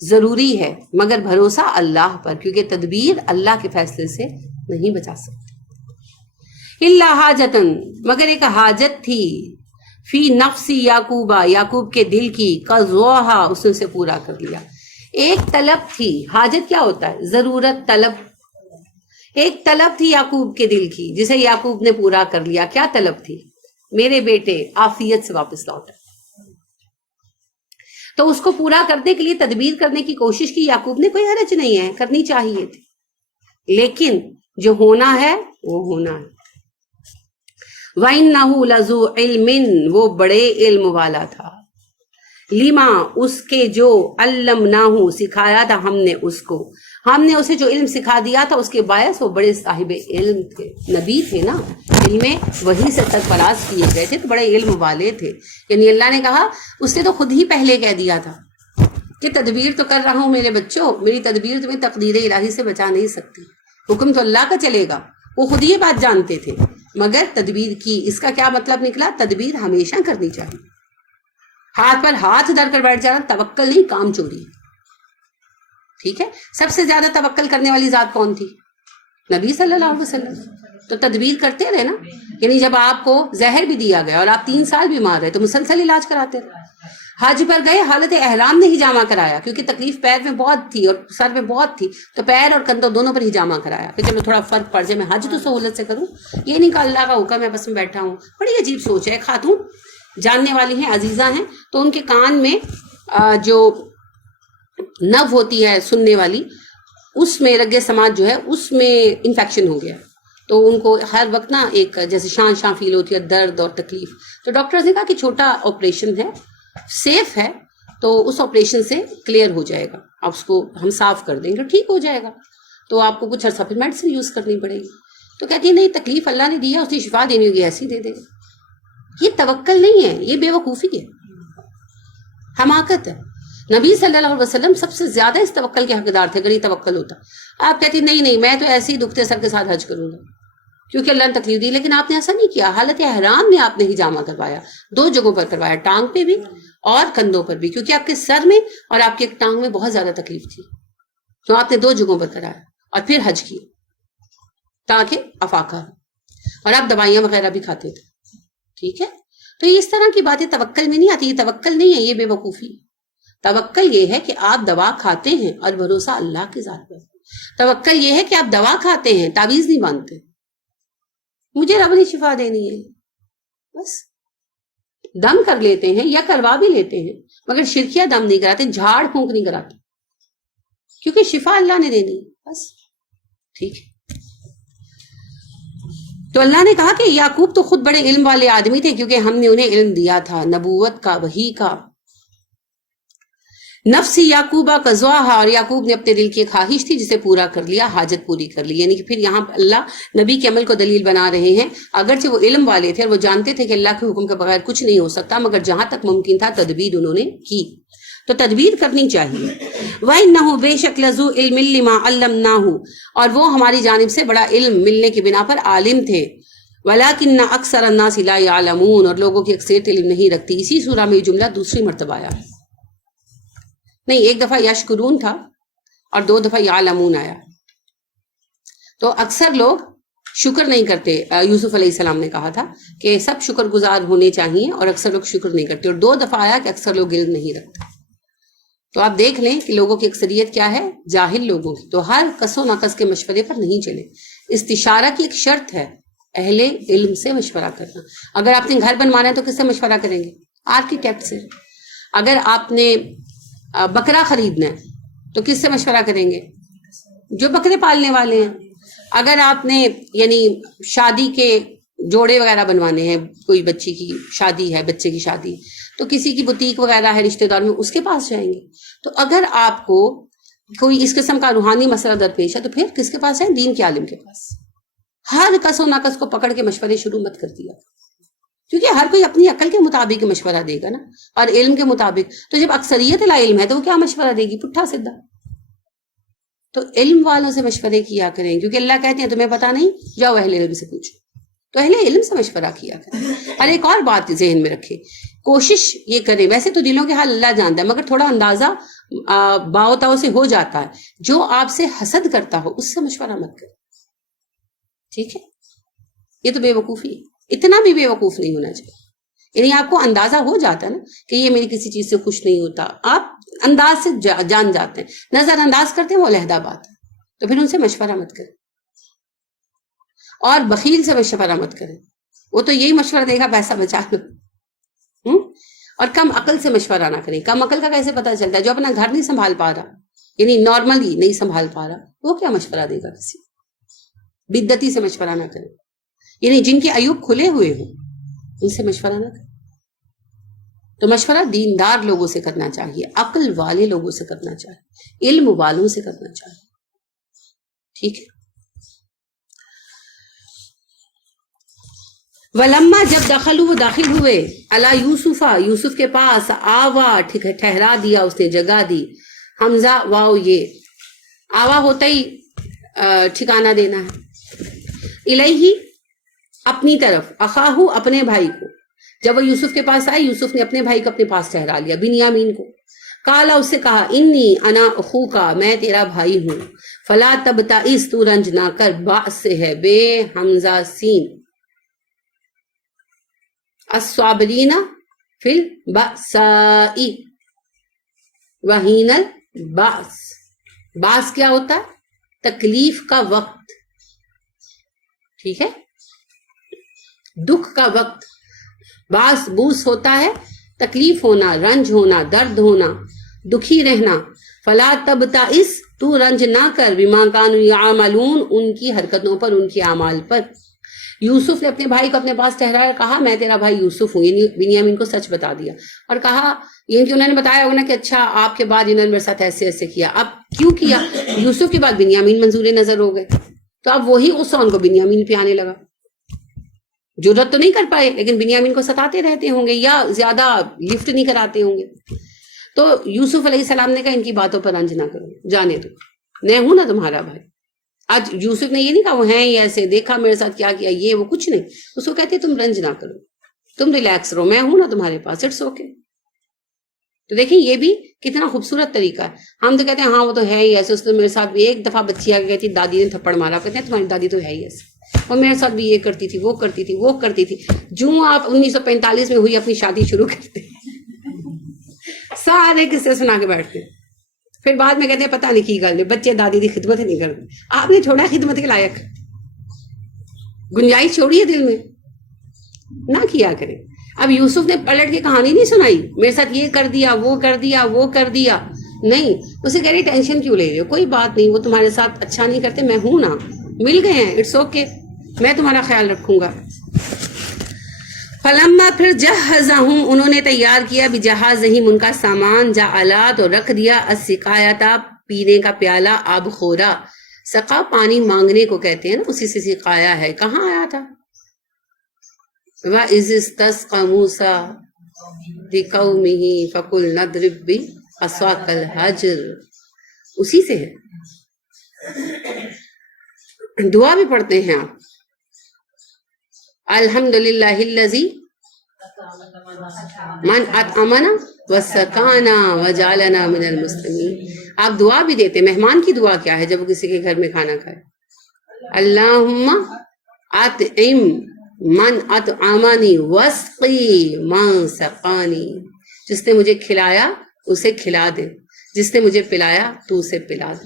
ضروری ہے مگر بھروسہ اللہ پر, کیونکہ تدبیر اللہ کے فیصلے سے نہیں بچا سکتی. اللہ حاجتن, مگر ایک حاجت تھی, فی نفسی یعقوبہ, یعقوب کے دل کی, قضواہا, اس نے اسے پورا کر لیا. ایک طلب تھی, حاجت کیا ہوتا ہے, ضرورت, طلب. ایک طلب تھی یعقوب کے دل کی جسے یعقوب نے پورا کر لیا. کیا طلب تھی, میرے بیٹے عافیت سے واپس لوٹا. تو اس کو پورا کرنے کے لیے تدبیر کرنے کی کوشش کی یعقوب نے, کوئی حرج نہیں ہے, کرنی چاہیے تھی, لیکن جو ہونا ہے وہ ہونا ہے. وَإِنَّهُ لَذُو عِلْمٍ, وہ بڑے علم والا تھا. لِمَا, اس کے جو, عَلَّمْنَاهُ, سکھایا تھا ہم نے اس کو. ہم نے اسے جو علم سکھا دیا تھا اس کے باعث وہ بڑے صاحب علم تھے، نبی تھے نا، علم وحی سے سرفراز کیے گئے تھے، تو بڑے علم والے تھے. یعنی اللہ نے کہا، اس نے تو خود ہی پہلے کہہ دیا تھا کہ تدبیر تو کر رہا ہوں میرے بچوں، میری تدبیر تمہیں تقدیر الہی سے بچا نہیں سکتی، حکم تو اللہ کا چلے گا. وہ خود یہ بات جانتے تھے، مگر تدبیر کی. اس کا کیا مطلب نکلا؟ تدبیر ہمیشہ کرنی چاہیے. ہاتھ پر ہاتھ دھر کر بیٹھ جانا توکل نہیں، کام چوری. ٹھیک ہے. سب سے زیادہ توکل کرنے والی ذات کون تھی؟ نبی صلی اللہ علیہ وسلم. تو تدبیر کرتے رہے نا. یعنی جب آپ کو زہر بھی دیا گیا اور آپ 3 سال بیمار رہے تو مسلسل علاج کراتے رہے. حج پر گئے، حالت احرام میں ہجامہ کرایا کیونکہ تکلیف پیر میں بہت تھی اور سر میں بہت تھی، تو پیر اور کندھوں دونوں پر ہجامہ کرایا کہ چلو تھوڑا فرق پڑ جائے، میں حج تو سہولت سے کروں. یہ نہیں کہ اللہ کا حکم ہے بس میں بیٹھا ہوں. بڑی عجیب سوچ ہے. خاتون جاننے والی ہیں، عزیزہ ہیں، تو ان کے کان میں جو نو ہوتی ہے سننے والی، اس میں رگ سماعت جو ہے اس میں انفیکشن ہو گیا، تو ان کو ہر وقت نا ایک جیسے شان فیل ہوتی ہے، درد اور تکلیف. تو ڈاکٹرز نے کہا کہ چھوٹا آپریشن ہے، سیف ہے، تو اس آپریشن سے کلیئر ہو جائے گا، آپ اس کو ہم صاف کر دیں گے، ٹھیک ہو جائے گا. تو آپ کو کچھ عرصہ پھر میڈیسن یوز کرنی پڑے گی. تو کہتی ہے نہیں، تکلیف اللہ نے دیا، اس نے شفا دینی ہوگی، ایسی دے دے گا. یہ توکل نہیں ہے، یہ بے وقوفی ہے، حماقت ہے. نبی صلی اللہ علیہ وسلم سب سے زیادہ اس توکل کے حقدار تھے. اگر یہ توکل ہوتا، آپ کہتی نہیں میں تو ایسے ہی دکھتے سر کے ساتھ حج کروں گا کیونکہ اللہ نے تکلیف دی. لیکن آپ نے ایسا نہیں کیا. حالت احرام میں آپ نے ہجامہ کروایا، 2 جگہوں پر کروایا، ٹانگ پہ بھی اور کندھوں پر بھی، کیونکہ آپ کے سر میں اور آپ کی ایک ٹانگ میں بہت زیادہ تکلیف تھی، تو آپ نے 2 جگہوں پر کرایا اور پھر حج کیا تاکہ افاقہ ہو. اور آپ دوائیاں وغیرہ بھی کھاتے تھے. ٹھیک ہے. تو یہ اس طرح کی باتیں توکل میں نہیں آتی. یہ توکل نہیں ہے، یہ بے وقوفی. توکل یہ ہے کہ آپ دوا کھاتے ہیں اور بھروسہ اللہ کی ذات پر. توکل یہ ہے کہ آپ دوا کھاتے ہیں، تعویذ نہیں باندھتے، مجھے رب نے شفا دینی ہے، بس دم کر لیتے ہیں یا کروا بھی لیتے ہیں، مگر شرکیہ دم نہیں کراتے، جھاڑ پھونک نہیں کراتے، کیونکہ شفا اللہ نے دینی ہے بس. ٹھیک ہے. تو اللہ نے کہا کہ یعقوب تو خود بڑے علم والے آدمی تھے کیونکہ ہم نے انہیں علم دیا تھا، نبوت کا، وحی کا. نفسی یعقوبہ قضواہا، اور یعقوب نے اپنے دل کی خواہش تھی جسے پورا کر لیا، حاجت پوری کر لی. یعنی کہ پھر یہاں اللہ نبی کے عمل کو دلیل بنا رہے ہیں. اگرچہ وہ علم والے تھے اور وہ جانتے تھے کہ اللہ کے حکم کے بغیر کچھ نہیں ہو سکتا، مگر جہاں تک ممکن تھا تدبیر انہوں نے کی. تو تدبیر کرنی چاہیے. وَإِنَّهُ بے شک لذو علم لما علمناہ، اور وہ ہماری جانب سے بڑا علم ملنے کی بنا پر عالم تھے. وَلَكِنَّ أَكْثَرَ النَّاسِ لَا يَعْلَمُونَ، اور لوگوں کی اکثریت علم نہیں رکھتی. اسی سورہ میں یہ جملہ دوسری مرتبہ آیا ہے. نہیں، ایک دفعہ یشکرون تھا اور 2 دفعہ یعلمون آیا. تو اکثر لوگ شکر نہیں کرتے. یوسف علیہ السلام نے کہا تھا کہ سب شکر گزار ہونے چاہیے، اور اکثر لوگ شکر نہیں کرتے. اور 2 دفعہ آیا کہ اکثر لوگ علم نہیں رکھتے. تو آپ دیکھ لیں کہ لوگوں کی اکثریت کیا ہے، جاہل لوگوں کی. تو ہر کس و ناقص کے مشورے پر نہیں چلے. استشارہ کی ایک شرط ہے، اہل علم سے مشورہ کرنا. اگر آپ نے گھر بنوانا ہے تو کس سے مشورہ کریں گے؟ آرکیٹیکٹ سے. اگر آپ نے بکرا خریدنا ہے تو کس سے مشورہ کریں گے؟ جو بکرے پالنے والے ہیں. اگر آپ نے یعنی شادی کے جوڑے وغیرہ بنوانے ہیں، کوئی بچی کی شادی ہے، بچے کی شادی، تو کسی کی بوتیک وغیرہ ہے رشتہ دار میں، اس کے پاس جائیں گے. تو اگر آپ کو کوئی اس قسم کا روحانی مسئلہ درپیش ہے تو پھر کس کے پاس ہے؟ دین کے عالم کے پاس. ہر کس و ناقص کو پکڑ کے مشورے شروع مت کر دیا، کیونکہ ہر کوئی اپنی عقل کے مطابق مشورہ دے گا نا، اور علم کے مطابق. تو جب اکثریت لا علم ہے تو وہ کیا مشورہ دے گی؟ پٹھا سیدھا. تو علم والوں سے مشورے کیا کریں، کیونکہ اللہ کہتے ہیں تمہیں پتا نہیں، جاؤ اہل علم سے پوچھو. تو اہل علم سے مشورہ کیا کریں. اور ایک اور بات ذہن میں رکھیں، کوشش یہ کریں، ویسے تو دلوں کے حال اللہ جانتا ہے، مگر تھوڑا اندازہ باؤ تاؤ سے ہو جاتا ہے. جو آپ سے حسد کرتا ہو اس سے مشورہ مت کریں. ٹھیک ہے. یہ تو بے وقوفی ہے. اتنا بھی بے وقوف نہیں ہونا چاہیے. یعنی آپ کو اندازہ ہو جاتا ہے نا کہ یہ میری کسی چیز سے خوش نہیں ہوتا، آپ انداز سے جان جاتے ہیں. نظر انداز کرتے ہیں وہ علیحدہ بات ہے. تو پھر ان سے مشورہ مت کریں. اور بخیل سے مشورہ مت کریں، وہ تو یہی مشورہ دے گا پیسہ بچا لو. اور کم عقل سے مشورہ نہ کریں. کم عقل کا کیسے پتہ چلتا ہے؟ جو اپنا گھر نہیں سنبھال پا رہا، یعنی نارملی نہیں سنبھال پا رہا، وہ کیا مشورہ دے گا کسی؟ بدعتی سے مشورہ نہ کریں. یعنی جن کے عیوب کھلے ہوئے ہوں ان سے مشورہ نہ کریں. تو مشورہ دیندار لوگوں سے کرنا چاہیے، عقل والے لوگوں سے کرنا چاہیے، علم والوں سے کرنا چاہیے. ٹھیک ہے. ولما جب دخلوا وہ داخل ہوئے علی یوسفا یوسف کے پاس آوا ٹھہرا دیا اس نے جگہ دی. حمزہ واو یہ آوا ہوتا ہی ٹھکانہ دینا ہے. الیہ اپنی طرف اخاہو اپنے بھائی کو. جب وہ یوسف کے پاس آئے یوسف نے اپنے بھائی کو اپنے پاس ٹھہرا لیا بنیامین کو. قالا اس سے کہا انی انا اخوکا میں تیرا بھائی ہوں. فلا تبتئس تو رنج نہ کر. باء سے ہے بے حمزہ سین. الصابرین فی البأساء وحین الباس. باس کیا ہوتا ہے؟ تکلیف کا وقت. ٹھیک ہے، دکھ کا وقت. باس بوس ہوتا ہے تکلیف ہونا، رنج ہونا، درد ہونا، دکھی رہنا. فلا تبتئس تو رنج نہ کر بما کانوا یعملون ان کی حرکتوں پر، ان کے اعمال پر. یوسف نے اپنے بھائی کو اپنے پاس ٹھہرایا، کہا میں تیرا بھائی یوسف ہوں، یعنی بنیامین کو سچ بتا دیا. اور کہا یہ کہ انہوں نے بتایا ہوگا نا کہ اچھا آپ کے بعد انہوں نے میرے ساتھ ایسے ایسے کیا. اب کیوں کیا؟ یوسف کے بعد بنیامین منظور نظر ہو گئے، تو اب وہی غصہ ان کو بنیامین پہ آنے لگا. جرات تو نہیں کر پائے لیکن بنیامین کو ستاتے رہتے ہوں گے یا زیادہ لفٹ نہیں کراتے ہوں گے. تو یوسف علیہ السلام نے کہا ان کی باتوں پر رنج نہ کرو، جانے دو، میں ہوں نا تمہارا بھائی. آج یوسف نے یہ نہیں کہا وہ ہیں ہی ایسے، دیکھا میرے ساتھ کیا کیا، یہ وہ کچھ نہیں. اس کو کہتے تم رنج نہ کرو، تم ریلیکس رہو، میں ہوں نا تمہارے پاس، اٹس اوکے. تو دیکھیں یہ بھی کتنا خوبصورت طریقہ ہے. ہم تو کہتے ہیں ہاں وہ تو ہے ہی ایسے، اس نے میرے ساتھ بھی ایک دفعہ بچی آ کے کہتی دادی نے تھپڑ مارا، کہتے ہیں تمہاری دادی تو ہے ہی ایسے، اور میرے ساتھ بھی یہ کرتی تھی وہ کرتی تھی وہ کرتی تھی. جو آپ 1945 میں ہوئی اپنی شادی شروع کرتے سارے قصے سنا کے بیٹھتے، پھر بعد میں کہتے ہیں پتہ نہیں کی گل بچے دادی کی خدمت نہیں کرتے. آپ نے چھوڑا خدمت کے لائق، گنجائش چھوڑی ہے دل میں، نہ کیا کریں. اب یوسف نے پلٹ کے کہانی نہیں سنائی میرے ساتھ یہ کر دیا وہ کر دیا وہ کر دیا، نہیں. اسے کہہ رہی ٹینشن کیوں لے رہے ہو، کوئی بات نہیں، وہ تمہارے ساتھ اچھا نہیں کرتے، میں ہوں نا، مل گئے ہیں، اٹس اوکے، میں تمہارا خیال رکھوں گا. فلما پھر جہزہم انہوں نے تیار کیا بجہازہم ان کا سامان، جعلا تو رکھ دیا، السقایتا پینے کا پیالہ، آب خورا. سقا پانی مانگنے کو کہتے ہیں نا، اسی سے سقایا ہے. کہاں آیا تھا؟ وَإِذِ اسْتَسْقَىٰ مُوسَىٰ لِقَوْمِهِ فَقُلْنَا اضْرِب بِّعَصَاكَ الْحَجَرَ، اسی سے ہے. دعا بھی پڑھتے ہیں آپ، الحمدللہ الذی من اطعمنا وسقانا وجعلنا من المسلمین. آپ دعا بھی دیتے. مہمان کی دعا کیا ہے جب وہ کسی کے گھر میں کھانا کھائے؟ اللہم اطعم من اطعمنی واسقی من سقانی. جس نے مجھے کھلایا اسے کھلا دے، جس نے مجھے پلایا تو اسے پلا دے.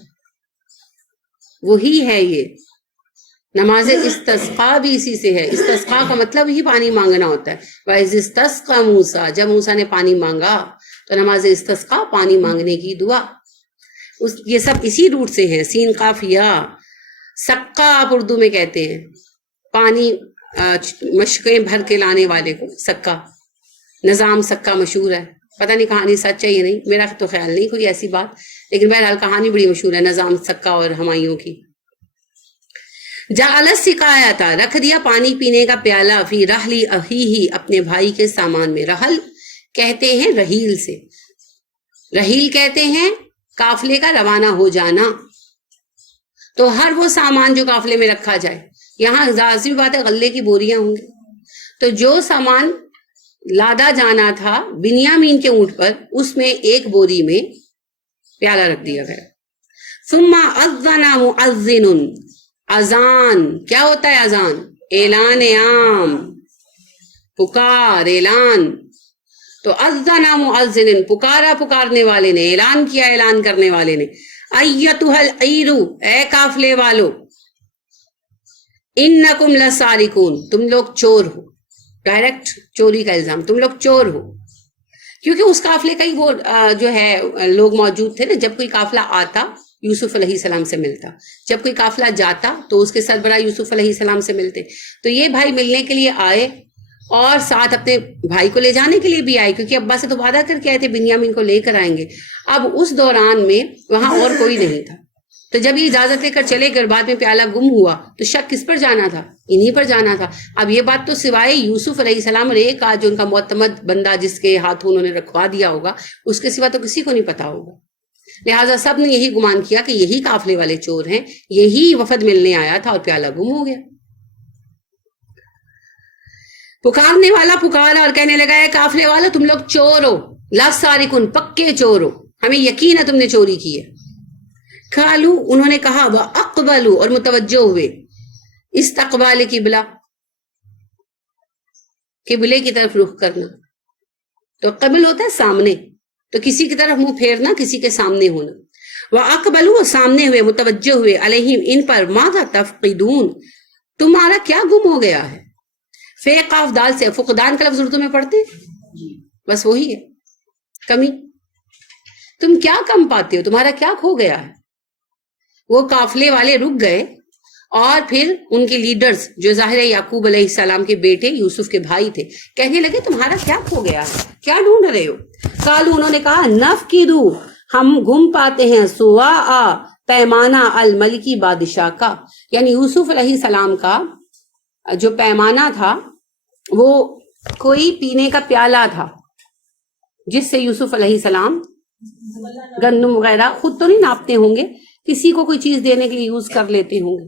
وہی ہے یہ نماز استسقاء بھی اسی سے ہے. استسقاء کا مطلب ہی پانی مانگنا ہوتا ہے. وَإِذِ اسْتَسْقَىٰ مُوسَىٰ جب موسیٰ نے پانی مانگا تو نماز استسقاء پانی مانگنے کی دعا. یہ سب اسی روٹ سے ہیں. سین قاف یا. سقا آپ اردو میں کہتے ہیں، پانی مشقیں بھر کے لانے والے کو سقا. نظام سقا مشہور ہے، پتہ نہیں کہانی سچ ہے یا نہیں، میرا تو خیال نہیں کوئی ایسی بات، لیکن بہرحال کہانی بڑی مشہور ہے نظام سقا اور ہمایوں کی. جعل السقایۃ رکھ دیا پانی پینے کا پیالہ، فی رحل اخیہ اپنے بھائی کے سامان میں. رحل کہتے ہیں رحیل سے، رحیل کہتے ہیں قافلے کا روانہ ہو جانا. تو ہر وہ سامان جو قافلے میں رکھا جائے، یہاں لازمی بات ہے غلے کی بوریاں ہوں گی، تو جو سامان لادا جانا تھا بنیامین کے اونٹ پر، اس میں ایک بوری میں پیالہ رکھ دیا گیا. ثم اذن مؤذن، اذان کیا ہوتا ہے؟ اذان اعلان عام، پکار، اعلان. تو اذن مؤذن پکارا پکارنے والے نے، اعلان کیا اعلان کرنے والے نے. ایتھا العیر اے قافلے والو، انکم لسارقون تم لوگ چور ہو. ڈائریکٹ چوری کا الزام، تم لوگ چور ہو. کیونکہ اس قافلے کا ہی وہ جو ہے لوگ موجود تھے نا، جب کوئی قافلہ آتا یوسف علیہ السلام سے ملتا، جب کوئی قافلہ جاتا تو اس کے سربراہ یوسف علیہ السلام سے ملتے. تو یہ بھائی ملنے کے لیے آئے اور ساتھ اپنے بھائی کو لے جانے کے لیے بھی آئے، کیونکہ ابا سے تو وعدہ کر کے آئے تھے بنیامین کو لے کر آئیں گے. اب اس دوران میں وہاں اور کوئی نہیں تھا، تو جب یہ اجازت لے کر چلے گئے اور بعد میں پیالہ گم ہوا تو شک کس پر جانا تھا؟ انہی پر جانا تھا. اب یہ بات تو سوائے یوسف علیہ السلام اور ایک آج جو ان کا معتمد بندہ جس کے ہاتھوں انہوں نے رکھوا دیا ہوگا اس کے سوا تو کسی کو نہیں پتا ہوگا. لہٰذا سب نے یہی گمان کیا کہ یہی قافلے والے چور ہیں, یہی وفد ملنے آیا تھا اور پیالہ گم ہو گیا. پکارنے والا پکارا اور کہنے لگا, اے قافلے والا تم لوگ چور ہو, لاسارقون پکے چور ہو, ہمیں یقین ہے تم نے چوری کی ہے. قالوا انہوں نے کہا, واقبلوا اور متوجہ ہوئے, استقبال قبلہ قبلے کی طرف رخ کرنا. تو قبل ہوتا ہے سامنے, تو کسی کی طرف منہ پھیرنا, کسی کے سامنے ہونا. واقبلوا سامنے ہوئے, متوجہ ہوئے, علیہم ان پر, ماذا تفقدون تمہارا کیا گم ہو گیا ہے. فے قاف دال سے فقدان کا لفظ اردو میں پڑھتے بس وہی ہے کمی. تم کیا کم پاتے ہو, تمہارا کیا کھو گیا ہے. وہ قافلے والے رک گئے اور پھر ان کے لیڈرز جو ظاہر یعقوب علیہ السلام کے بیٹے یوسف کے بھائی تھے کہنے لگے تمہارا کیا کھو گیا ہے, کیا ڈھونڈ رہے ہو. قالوا انہوں نے کہا, نفقدو ہم گم پاتے ہیں, سواء پیمانہ الملکی بادشاہ کا, یعنی یوسف علیہ السلام کا جو پیمانہ تھا وہ کوئی پینے کا پیالہ تھا جس سے یوسف علیہ السلام گندم وغیرہ خود تو نہیں ناپتے ہوں گے, کسی کو کوئی چیز دینے کے لیے یوز کر لیتے ہوں گے.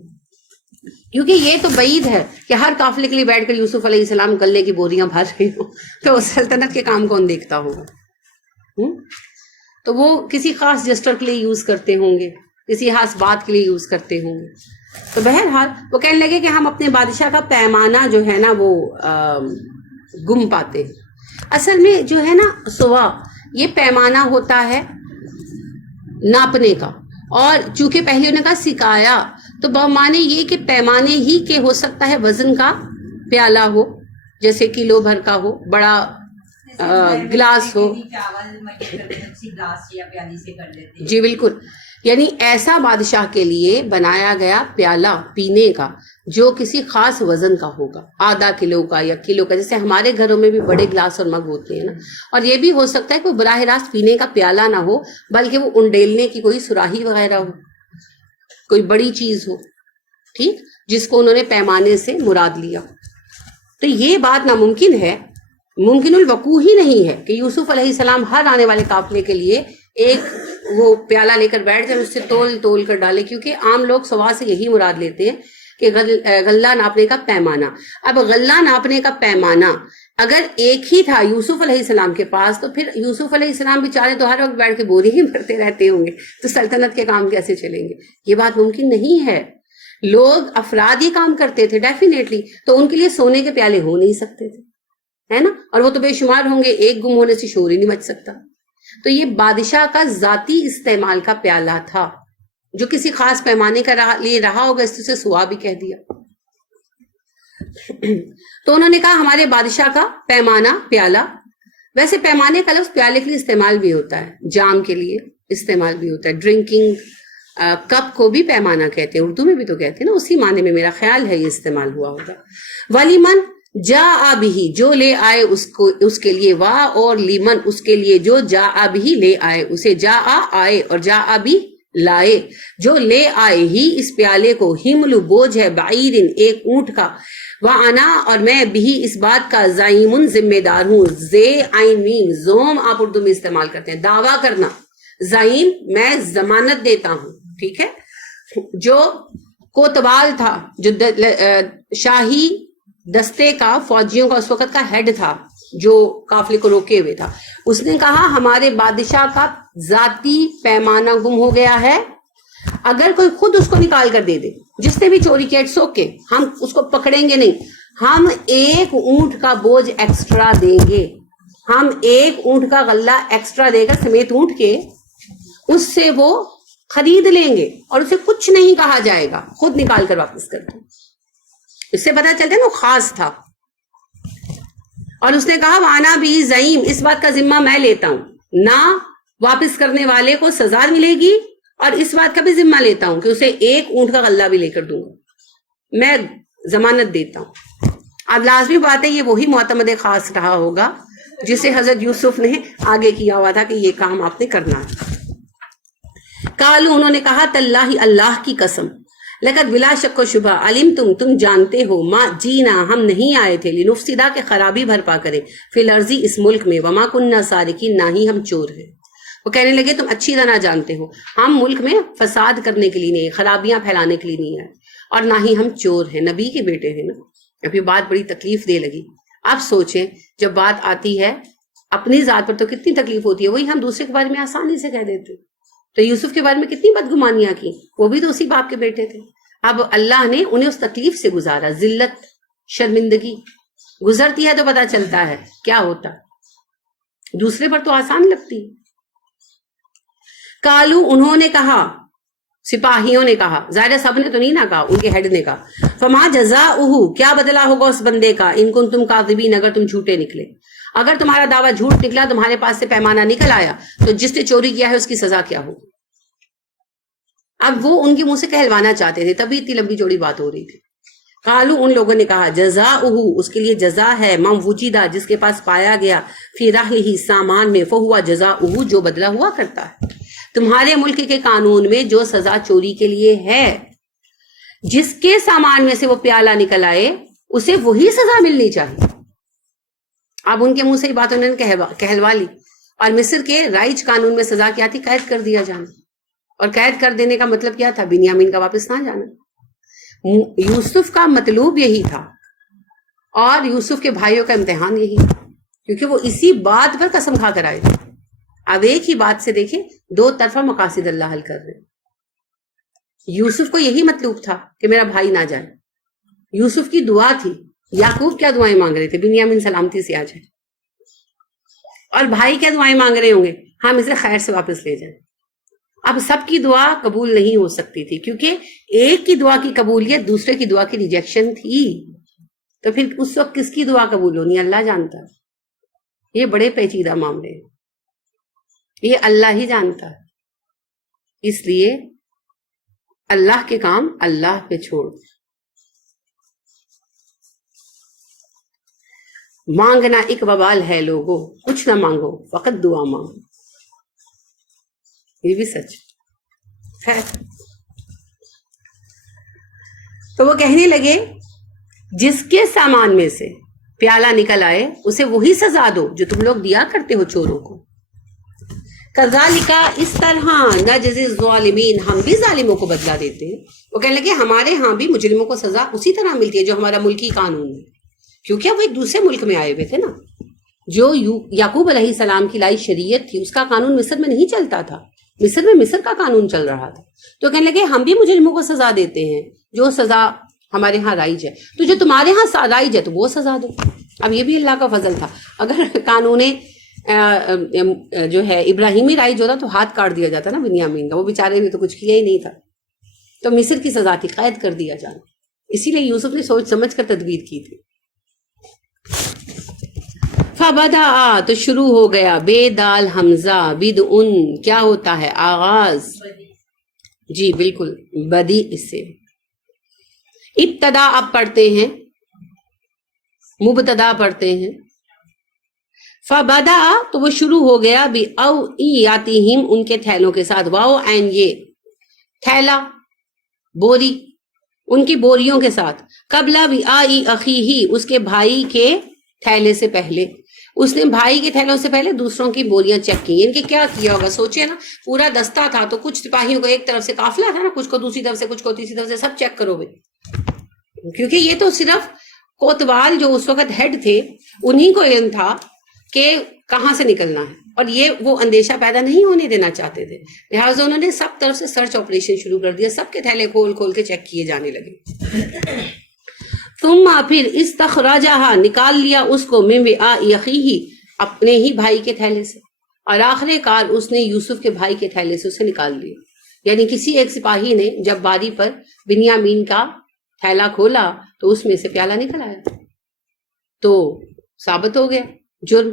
کیونکہ یہ تو بعید ہے کہ ہر قافلے کے لیے بیٹھ کر یوسف علیہ السلام غلے کی بوریاں بھر رہے ہوں, تو سلطنت کے کام کون دیکھتا ہوگا. تو وہ کسی خاص جسٹر کے لیے یوز کرتے ہوں گے, کسی خاص بات کے لیے یوز کرتے ہوں گے. تو بہرحال وہ کہنے لگے کہ ہم اپنے بادشاہ کا پیمانہ جو ہے نا وہ گم پاتے ہیں. اصل میں جو ہے نا سوا یہ پیمانہ ہوتا ہے ناپنے کا, اور چونکہ پہلے انہوں نے کہا سکایا تو بمانے یہ کہ پیمانے ہی کے ہو سکتا ہے وزن کا پیالہ ہو, جیسے کلو بھر کا ہو, بڑا گلاس ہو. جی بالکل, یعنی ایسا بادشاہ کے لیے بنایا گیا پیالہ پینے کا جو کسی خاص وزن کا ہوگا, آدھا کلو کا یا کلو کا, جیسے ہمارے گھروں میں بھی بڑے گلاس اور مگ ہوتے ہیں نا. اور یہ بھی ہو سکتا ہے کہ وہ براہ راست پینے کا پیالہ نہ ہو بلکہ وہ انڈیلنے کی کوئی سراہی وغیرہ ہو, کوئی بڑی چیز ہو, ٹھیک, جس کو انہوں نے پیمانے سے مراد لیا. تو یہ بات ناممکن ہے, ممکن الوقوع ہی نہیں ہے کہ یوسف علیہ السلام ہر آنے والے قافلے کے لیے ایک وہ پیالہ لے کر بیٹھ جائے, اس سے تول تول کر ڈالے, کیونکہ عام لوگ سوا سے یہی مراد لیتے ہیں کہ غلہ ناپنے کا پیمانہ. اب غلہ ناپنے کا پیمانہ اگر ایک ہی تھا یوسف علیہ السلام کے پاس تو پھر یوسف علیہ السلام بیچارے تو ہر وقت بیٹھ کے بوری ہی بھرتے رہتے ہوں گے, تو سلطنت کے کام کیسے چلیں گے. یہ بات ممکن نہیں ہے. لوگ افراد یہ کام کرتے تھے ڈیفینیٹلی, تو ان کے لیے سونے کے پیالے ہو نہیں سکتے تھے, ہے نا, اور وہ تو بے شمار ہوں گے, ایک گم ہونے سے شور ہی نہیں مچ سکتا. تو یہ بادشاہ کا ذاتی استعمال کا پیالہ تھا جو کسی خاص پیمانے کا لیے رہا ہوگا, اس سے سوا بھی کہہ دیا. تو انہوں نے کہا ہمارے بادشاہ کا پیمانہ پیالہ. ویسے پیمانے کا لفظ پیالے کے لیے استعمال بھی ہوتا ہے, جام کے لیے استعمال بھی ہوتا ہے. ڈرنکنگ کپ کو بھی پیمانہ کہتے ہیں, اردو میں بھی تو کہتے ہیں نا, اسی معنی میں میرا خیال ہے یہ استعمال ہوا ہوگا. ولیمن جا بھی جو لے آئے اس کے لیے, وا اور لیمن اس کے لیے جو جا بھی لے آئے اسے, جا آئے اور جا بھی لائے, جو لے آئے ہی اس پیالے کو, ہملو بوجھ ہے, بعیرن ایک اونٹ کا, وانا اور میں بھی اس بات کا, زعیمن ذمہ دار ہوں, زے عین میم زوم آپ اردو میں استعمال کرتے ہیں, دعویٰ کرنا, زعیم میں ضمانت دیتا ہوں, ٹھیک ہے. جو کوتوال تھا, جو شاہی دستے کا فوجیوں کا اس وقت کا ہیڈ تھا جو قافلے کو روکے ہوئے تھا, اس نے کہا ہمارے بادشاہ کا ذاتی پیمانہ گم ہو گیا ہے, اگر کوئی خود اس کو نکال کر دے دے, جس نے بھی چوری کیا اٹس اوکے, ہم اس کو پکڑیں گے نہیں, ہم ایک اونٹ کا بوجھ ایکسٹرا دیں گے, ہم ایک اونٹ کا غلہ ایکسٹرا دے کر سمیت اونٹ کے اس سے وہ خرید لیں گے اور اسے کچھ نہیں کہا جائے گا, خود نکال کر واپس کر دیں. اس سے پتا چلتا ہے نا وہ خاص تھا. اور اس نے کہا وانا بھی زعیم, اس بات کا ذمہ میں لیتا ہوں, نہ واپس کرنے والے کو سزا ملے گی, اور اس بات کا بھی ذمہ لیتا ہوں کہ اسے ایک اونٹ کا غلہ بھی لے کر دوں گا, میں ضمانت دیتا ہوں. اب لازمی بات ہے یہ وہی معتمد خاص رہا ہوگا جسے حضرت یوسف نے آگے کیا ہوا تھا کہ یہ کام آپ نے کرنا ہے. قالو انہوں نے کہا تاللہ اللہ کی قسم لقد بلا شک و شبہ علم تم جانتے ہو ما جینا ہم نہیں آئے تھے لنفسدہ کے خرابی بھرپا کرے فی الارض اس ملک میں وما کننا سارقین نہ ہی ہم چور ہیں. وہ کہنے لگے تم اچھی طرح جانتے ہو ہم ملک میں فساد کرنے کے لیے نہیں، خرابیاں پھیلانے کے لیے نہیں آئے، اور نہ ہی ہم چور ہیں، نبی کے بیٹے ہیں نا. اب یہ بات بڑی تکلیف دے لگی. آپ سوچیں جب بات آتی ہے اپنی ذات پر تو کتنی تکلیف ہوتی ہے، وہی ہم دوسرے کے بارے میں آسانی سے کہہ دیتے. تو یوسف کے بارے میں کتنی بدگمانیاں کی، وہ بھی تو اسی باپ کے بیٹے تھے. اب اللہ نے انہیں اس تکلیف سے گزارا، ذلت شرمندگی گزرتی ہے تو پتہ چلتا ہے کیا ہوتا، دوسرے پر تو آسان لگتی. کالو انہوں نے کہا، سپاہیوں نے کہا، ظاہر سب نے تو نہیں نہ کہا، ان کے ہیڈ نے کہا، فما جزاؤہ کیا بدلہ ہوگا اس بندے کا، ان کنتم کاذبین اگر تم جھوٹے نکلے، اگر تمہارا دعویٰ جھوٹ نکلا، تمہارے پاس سے پیمانہ نکل آیا، تو جس نے چوری کیا ہے اس کی سزا کیا ہوگی. اب وہ ان کے منہ سے کہلوانا چاہتے تھے، تبھی اتنی لمبی چوڑی بات ہو رہی تھی. قالو ان لوگوں نے کہا جزاؤہ اس کے لیے جزا ہے من وجدہ جس کے پاس پایا گیا فی رحلہ سامان میں فہوا جزاؤہ جو بدلہ ہوا کرتا ہے. تمہارے ملک کے قانون میں جو سزا چوری کے لیے ہے، جس کے سامان میں سے وہ پیالہ نکل آئے اسے وہی سزا ملنی چاہیے. اب ان کے منہ سے یہ بات انہوں نے کہلوا لی. اور مصر کے رائج قانون میں سزا کیا تھی؟ قید کر دیا جانا. اور قید کر دینے کا مطلب کیا تھا؟ بنیامین کا واپس نہ جانا. یوسف کا مطلوب یہی تھا، اور یوسف کے بھائیوں کا امتحان یہی تھا، کیونکہ وہ اسی بات پر قسم کھا کر آئے تھے. اب ایک ہی بات سے دیکھیں دو طرفہ مقاصد اللہ حل کر رہے. یوسف کو یہی مطلوب تھا کہ میرا بھائی نہ جائے. یوسف کی دعا تھی. یعقوب کیا دعائیں مانگ رہے تھے؟ بنیامین سلامتی سے آ جائے. اور بھائی کیا دعائیں مانگ رہے ہوں گے؟ ہم اسے خیر سے واپس لے جائیں. اب سب کی دعا قبول نہیں ہو سکتی تھی، کیونکہ ایک کی دعا کی قبولیت دوسرے کی دعا کی ریجیکشن تھی. تو پھر اس وقت کس کی دعا قبول ہونی اللہ جانتا ہے. یہ بڑے پیچیدہ معاملے ہیں، یہ اللہ ہی جانتا ہے. اس لیے اللہ کے کام اللہ پہ چھوڑ. مانگنا ایک وبال ہے لوگوں، کچھ نہ مانگو فقط دعا مانگو. یہ بھی سچ. خیر تو وہ کہنے لگے جس کے سامان میں سے پیالہ نکل آئے اسے وہی سزا دو جو تم لوگ دیا کرتے ہو چوروں کو. کذالک اس طرح نجزی الظالمین ہم بھی ظالموں کو بدلہ دیتے ہیں. وہ کہنے لگے ہمارے ہاں بھی مجرموں کو سزا اسی طرح ملتی ہے جو ہمارا ملکی قانون ہے، کیونکہ وہ ایک دوسرے ملک میں آئے ہوئے تھے نا. جو یعقوب علیہ السلام کی لائی شریعت تھی اس کا قانون مصر میں نہیں چلتا تھا، مصر میں مصر کا قانون چل رہا تھا. تو کہنے لگے ہم بھی مجرموں کو سزا دیتے ہیں جو سزا ہمارے ہاں رائج ہے، تو جو تمہارے ہاں رائج ہے تو وہ سزا دو. اب یہ بھی اللہ کا فضل تھا. اگر قانون جو ہے ابراہیمی رائج ہوتا تو ہاتھ کاٹ دیا جاتا نا بنیامین کا، وہ بیچارے نے تو کچھ کیا ہی نہیں تھا. تو مصر کی سزا تھی قید کر دیا جانا. اسی لیے یوسف نے سوچ سمجھ کر تدبیر کی تھی. فبدا تو شروع ہو گیا، بے دال حمزہ بدعن کیا ہوتا ہے؟ آغاز. جی بالکل بدی اس سے. ابتدا اب پڑھتے ہیں، مبتدا پڑھتے ہیں. فبدا تو وہ شروع ہو گیا بأوعیاتہم ان کے تھیلوں کے ساتھ. واو عین یہ تھیلا بوری، ان کی بوریوں کے ساتھ. قبل وعاء اخیہ اس کے بھائی کے تھیلے سے پہلے. اس نے بھائی کے تھیلوں سے پہلے دوسروں کی بوریاں چیک کی. ان کے کیا کیا ہوگا سوچے نا، پورا دستہ تھا تو کچھ سپاہیوں کو ایک طرف سے قافلہ تھا نا، کچھ کو دوسری طرف سے، کچھ کو تیسری طرف سے، سب چیک کرو گے. کیونکہ یہ تو صرف کوتوال جو اس وقت ہیڈ تھے انہی کو علم تھا کہ کہاں سے نکلنا ہے، اور یہ وہ اندیشہ پیدا نہیں ہونے دینا چاہتے تھے. لہٰذا انہوں نے سب طرف سے سرچ آپریشن شروع کر دیا. سب کے تھیلے کھول کھول کے چیک کیے جانے لگے. ثم پھر استخرجها نکال لیا اس کو من وعاء اخیہ اپنے ہی بھائی کے تھیلے سے، اور آخر کار اس نے یوسف کے بھائی کے تھیلے سے اسے نکال لیا. یعنی کسی ایک سپاہی نے جب باری پر بنیامین کا تھیلا کھولا تو اس میں سے پیالہ نکل آیا، تو ثابت ہو گیا جرم.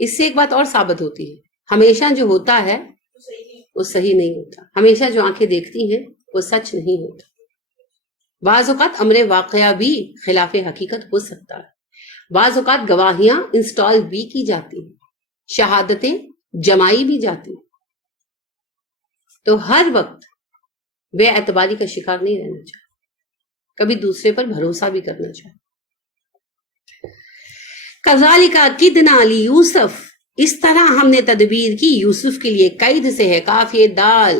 اس سے ایک بات اور ثابت ہوتی ہے، ہمیشہ جو ہوتا ہے وہ صحیح نہیں ہوتا. ہمیشہ جو آنکھیں دیکھتی ہیں وہ سچ نہیں ہوتا. بعض اوقات امر واقعہ بھی خلاف حقیقت ہو سکتا ہے. بعض اوقات گواہیاں انسٹال بھی کی جاتی ہیں، شہادتیں جمائی بھی جاتی ہیں. تو ہر وقت بے اعتباری کا شکار نہیں رہنا چاہیے، کبھی دوسرے پر بھروسہ بھی کرنا چاہیے. کذالک کدنا لیوسف، اس طرح ہم نے تدبیر کی یوسف کے لیے. قید سے ہے کافی دال،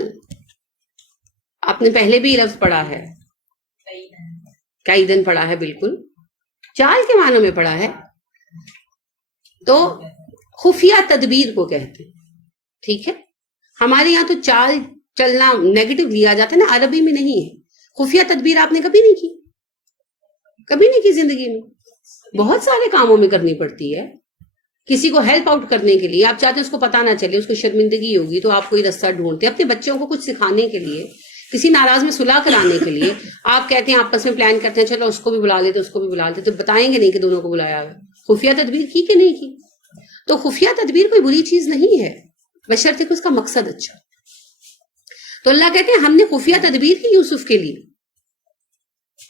آپ نے پہلے بھی لفظ پڑھا ہے، قیدن پڑھا ہے، بالکل چال کے معنوں میں پڑھا ہے. تو خفیہ تدبیر کو کہتے ہیں. ٹھیک ہے، ہمارے یہاں تو چال چلنا نیگیٹو لیا جاتا ہے نا، عربی میں نہیں ہے. خفیہ تدبیر آپ نے کبھی نہیں کی، کبھی نہیں کی زندگی میں. بہت سارے کاموں میں کرنی پڑتی ہے. کسی کو ہیلپ آؤٹ کرنے کے لیے آپ چاہتے ہیں اس کو پتا نہ چلے، اس کو شرمندگی ہوگی، تو آپ کوئی رستہ ڈھونڈتے. اپنے بچوں کو کچھ سکھانے کے لیے، کسی ناراض میں صلح کرانے کے لیے آپ کہتے ہیں، آپس میں پلان کرتے ہیں چلو اس کو بھی بلا لیتے اس کو بھی بلا لیتے، تو بتائیں گے نہیں کہ دونوں کو بلایا ہے. خفیہ تدبیر کی کہ نہیں کی؟ تو خفیہ تدبیر کوئی بری چیز نہیں ہے، بشرطے کہ اس کا مقصد اچھا. تو اللہ کہتے ہیں ہم نے خفیہ تدبیر کی یوسف کے لیے،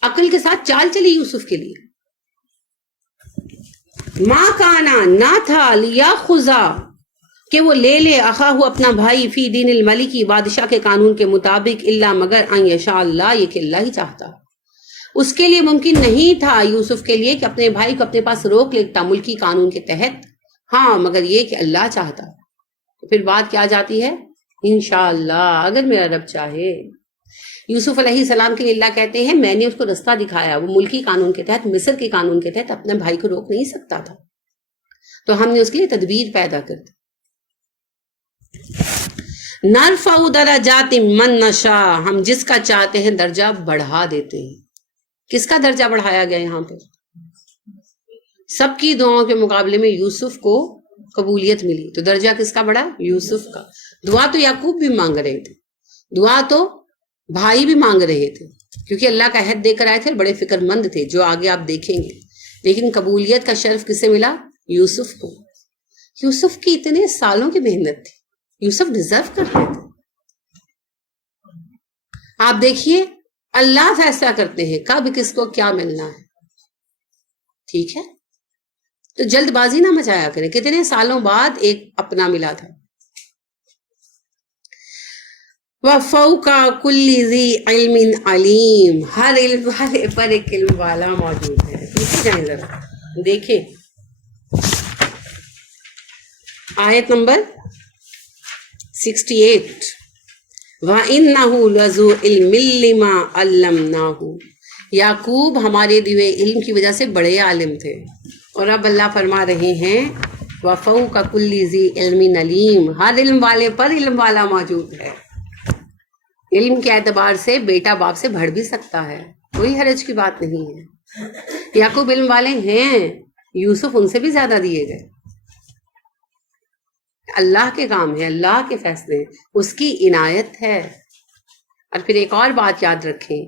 عقل کے ساتھ چال چلی یوسف کے لیے. ماں کانا، نہ تھا، لیا خزا، کہ وہ لے لے، اخاہ اپنا بھائی، فی دین الملکی، بادشاہ کے قانون کے مطابق، اللہ مگر ان یشاء اللہ، یہ کہ اللہ ہی چاہتا. اس کے لیے ممکن نہیں تھا یوسف کے لیے کہ اپنے بھائی کو اپنے پاس روک لیتا ملکی قانون کے تحت، ہاں مگر یہ کہ اللہ چاہتا. تو پھر بات کیا جاتی ہے؟ انشاءاللہ، اگر میرا رب چاہے. یوسف علیہ السلام کے لیے اللہ کہتے ہیں میں نے اس کو رستہ دکھایا، وہ ملکی قانون کے تحت، مصر کے قانون کے تحت اپنے بھائی کو روک نہیں سکتا تھا، تو ہم نے اس کے لیے تدبیر پیدا کر دی. نرفع درجات من نشاء، ہم جس کا چاہتے ہیں درجہ بڑھا دیتے ہیں. کس کا درجہ بڑھایا گیا یہاں پہ؟ سب کی دعاؤں کے مقابلے میں یوسف کو قبولیت ملی، تو درجہ کس کا بڑھا؟ یوسف کا. دعا تو یعقوب بھی مانگ رہے تھے، دعا تو بھائی بھی مانگ رہے تھے، کیونکہ اللہ کا عہد دے کر آئے تھے، بڑے فکر مند تھے، جو آگے آپ دیکھیں گے. لیکن قبولیت کا شرف کسے ملا؟ یوسف کو. یوسف کی اتنے سالوں کی محنت تھی، یوسف ڈیزرو کرتے تھے. آپ دیکھیے اللہ فیصلہ کرتے ہیں کب کس کو کیا ملنا ہے. ٹھیک ہے، تو جلد بازی نہ مچایا کریں. کتنے سالوں بعد ایک اپنا ملا تھا. وَفَوْقَ كُلِّ ذِي عِلْمٍ عَلِيمٍ، ہر علم والے پر ایک علم والا موجود ہے. پیچھے جائیں ذرا دیکھیں آیت نمبر 68. وَإِنَّهُ لَذُو عِلْمٍ لِّمَا عَلَّمْنَاهُ، یعقوب ہمارے دیے علم کی وجہ سے بڑے عالم تھے. اور اب اللہ فرما رہے ہیں وَفَوْقَ كُلِّ ذِي عِلْمٍ عَلِيمٍ، ہر علم والے پر علم والا موجود ہے. علم کے اعتبار سے بیٹا باپ سے بڑھ بھی سکتا ہے، کوئی حرج کی بات نہیں ہے. یعقوب علم والے ہیں، یوسف ان سے بھی زیادہ دیے گئے. اللہ کے کام ہے، اللہ کے فیصلے، اس کی عنایت ہے. اور پھر ایک اور بات یاد رکھیں،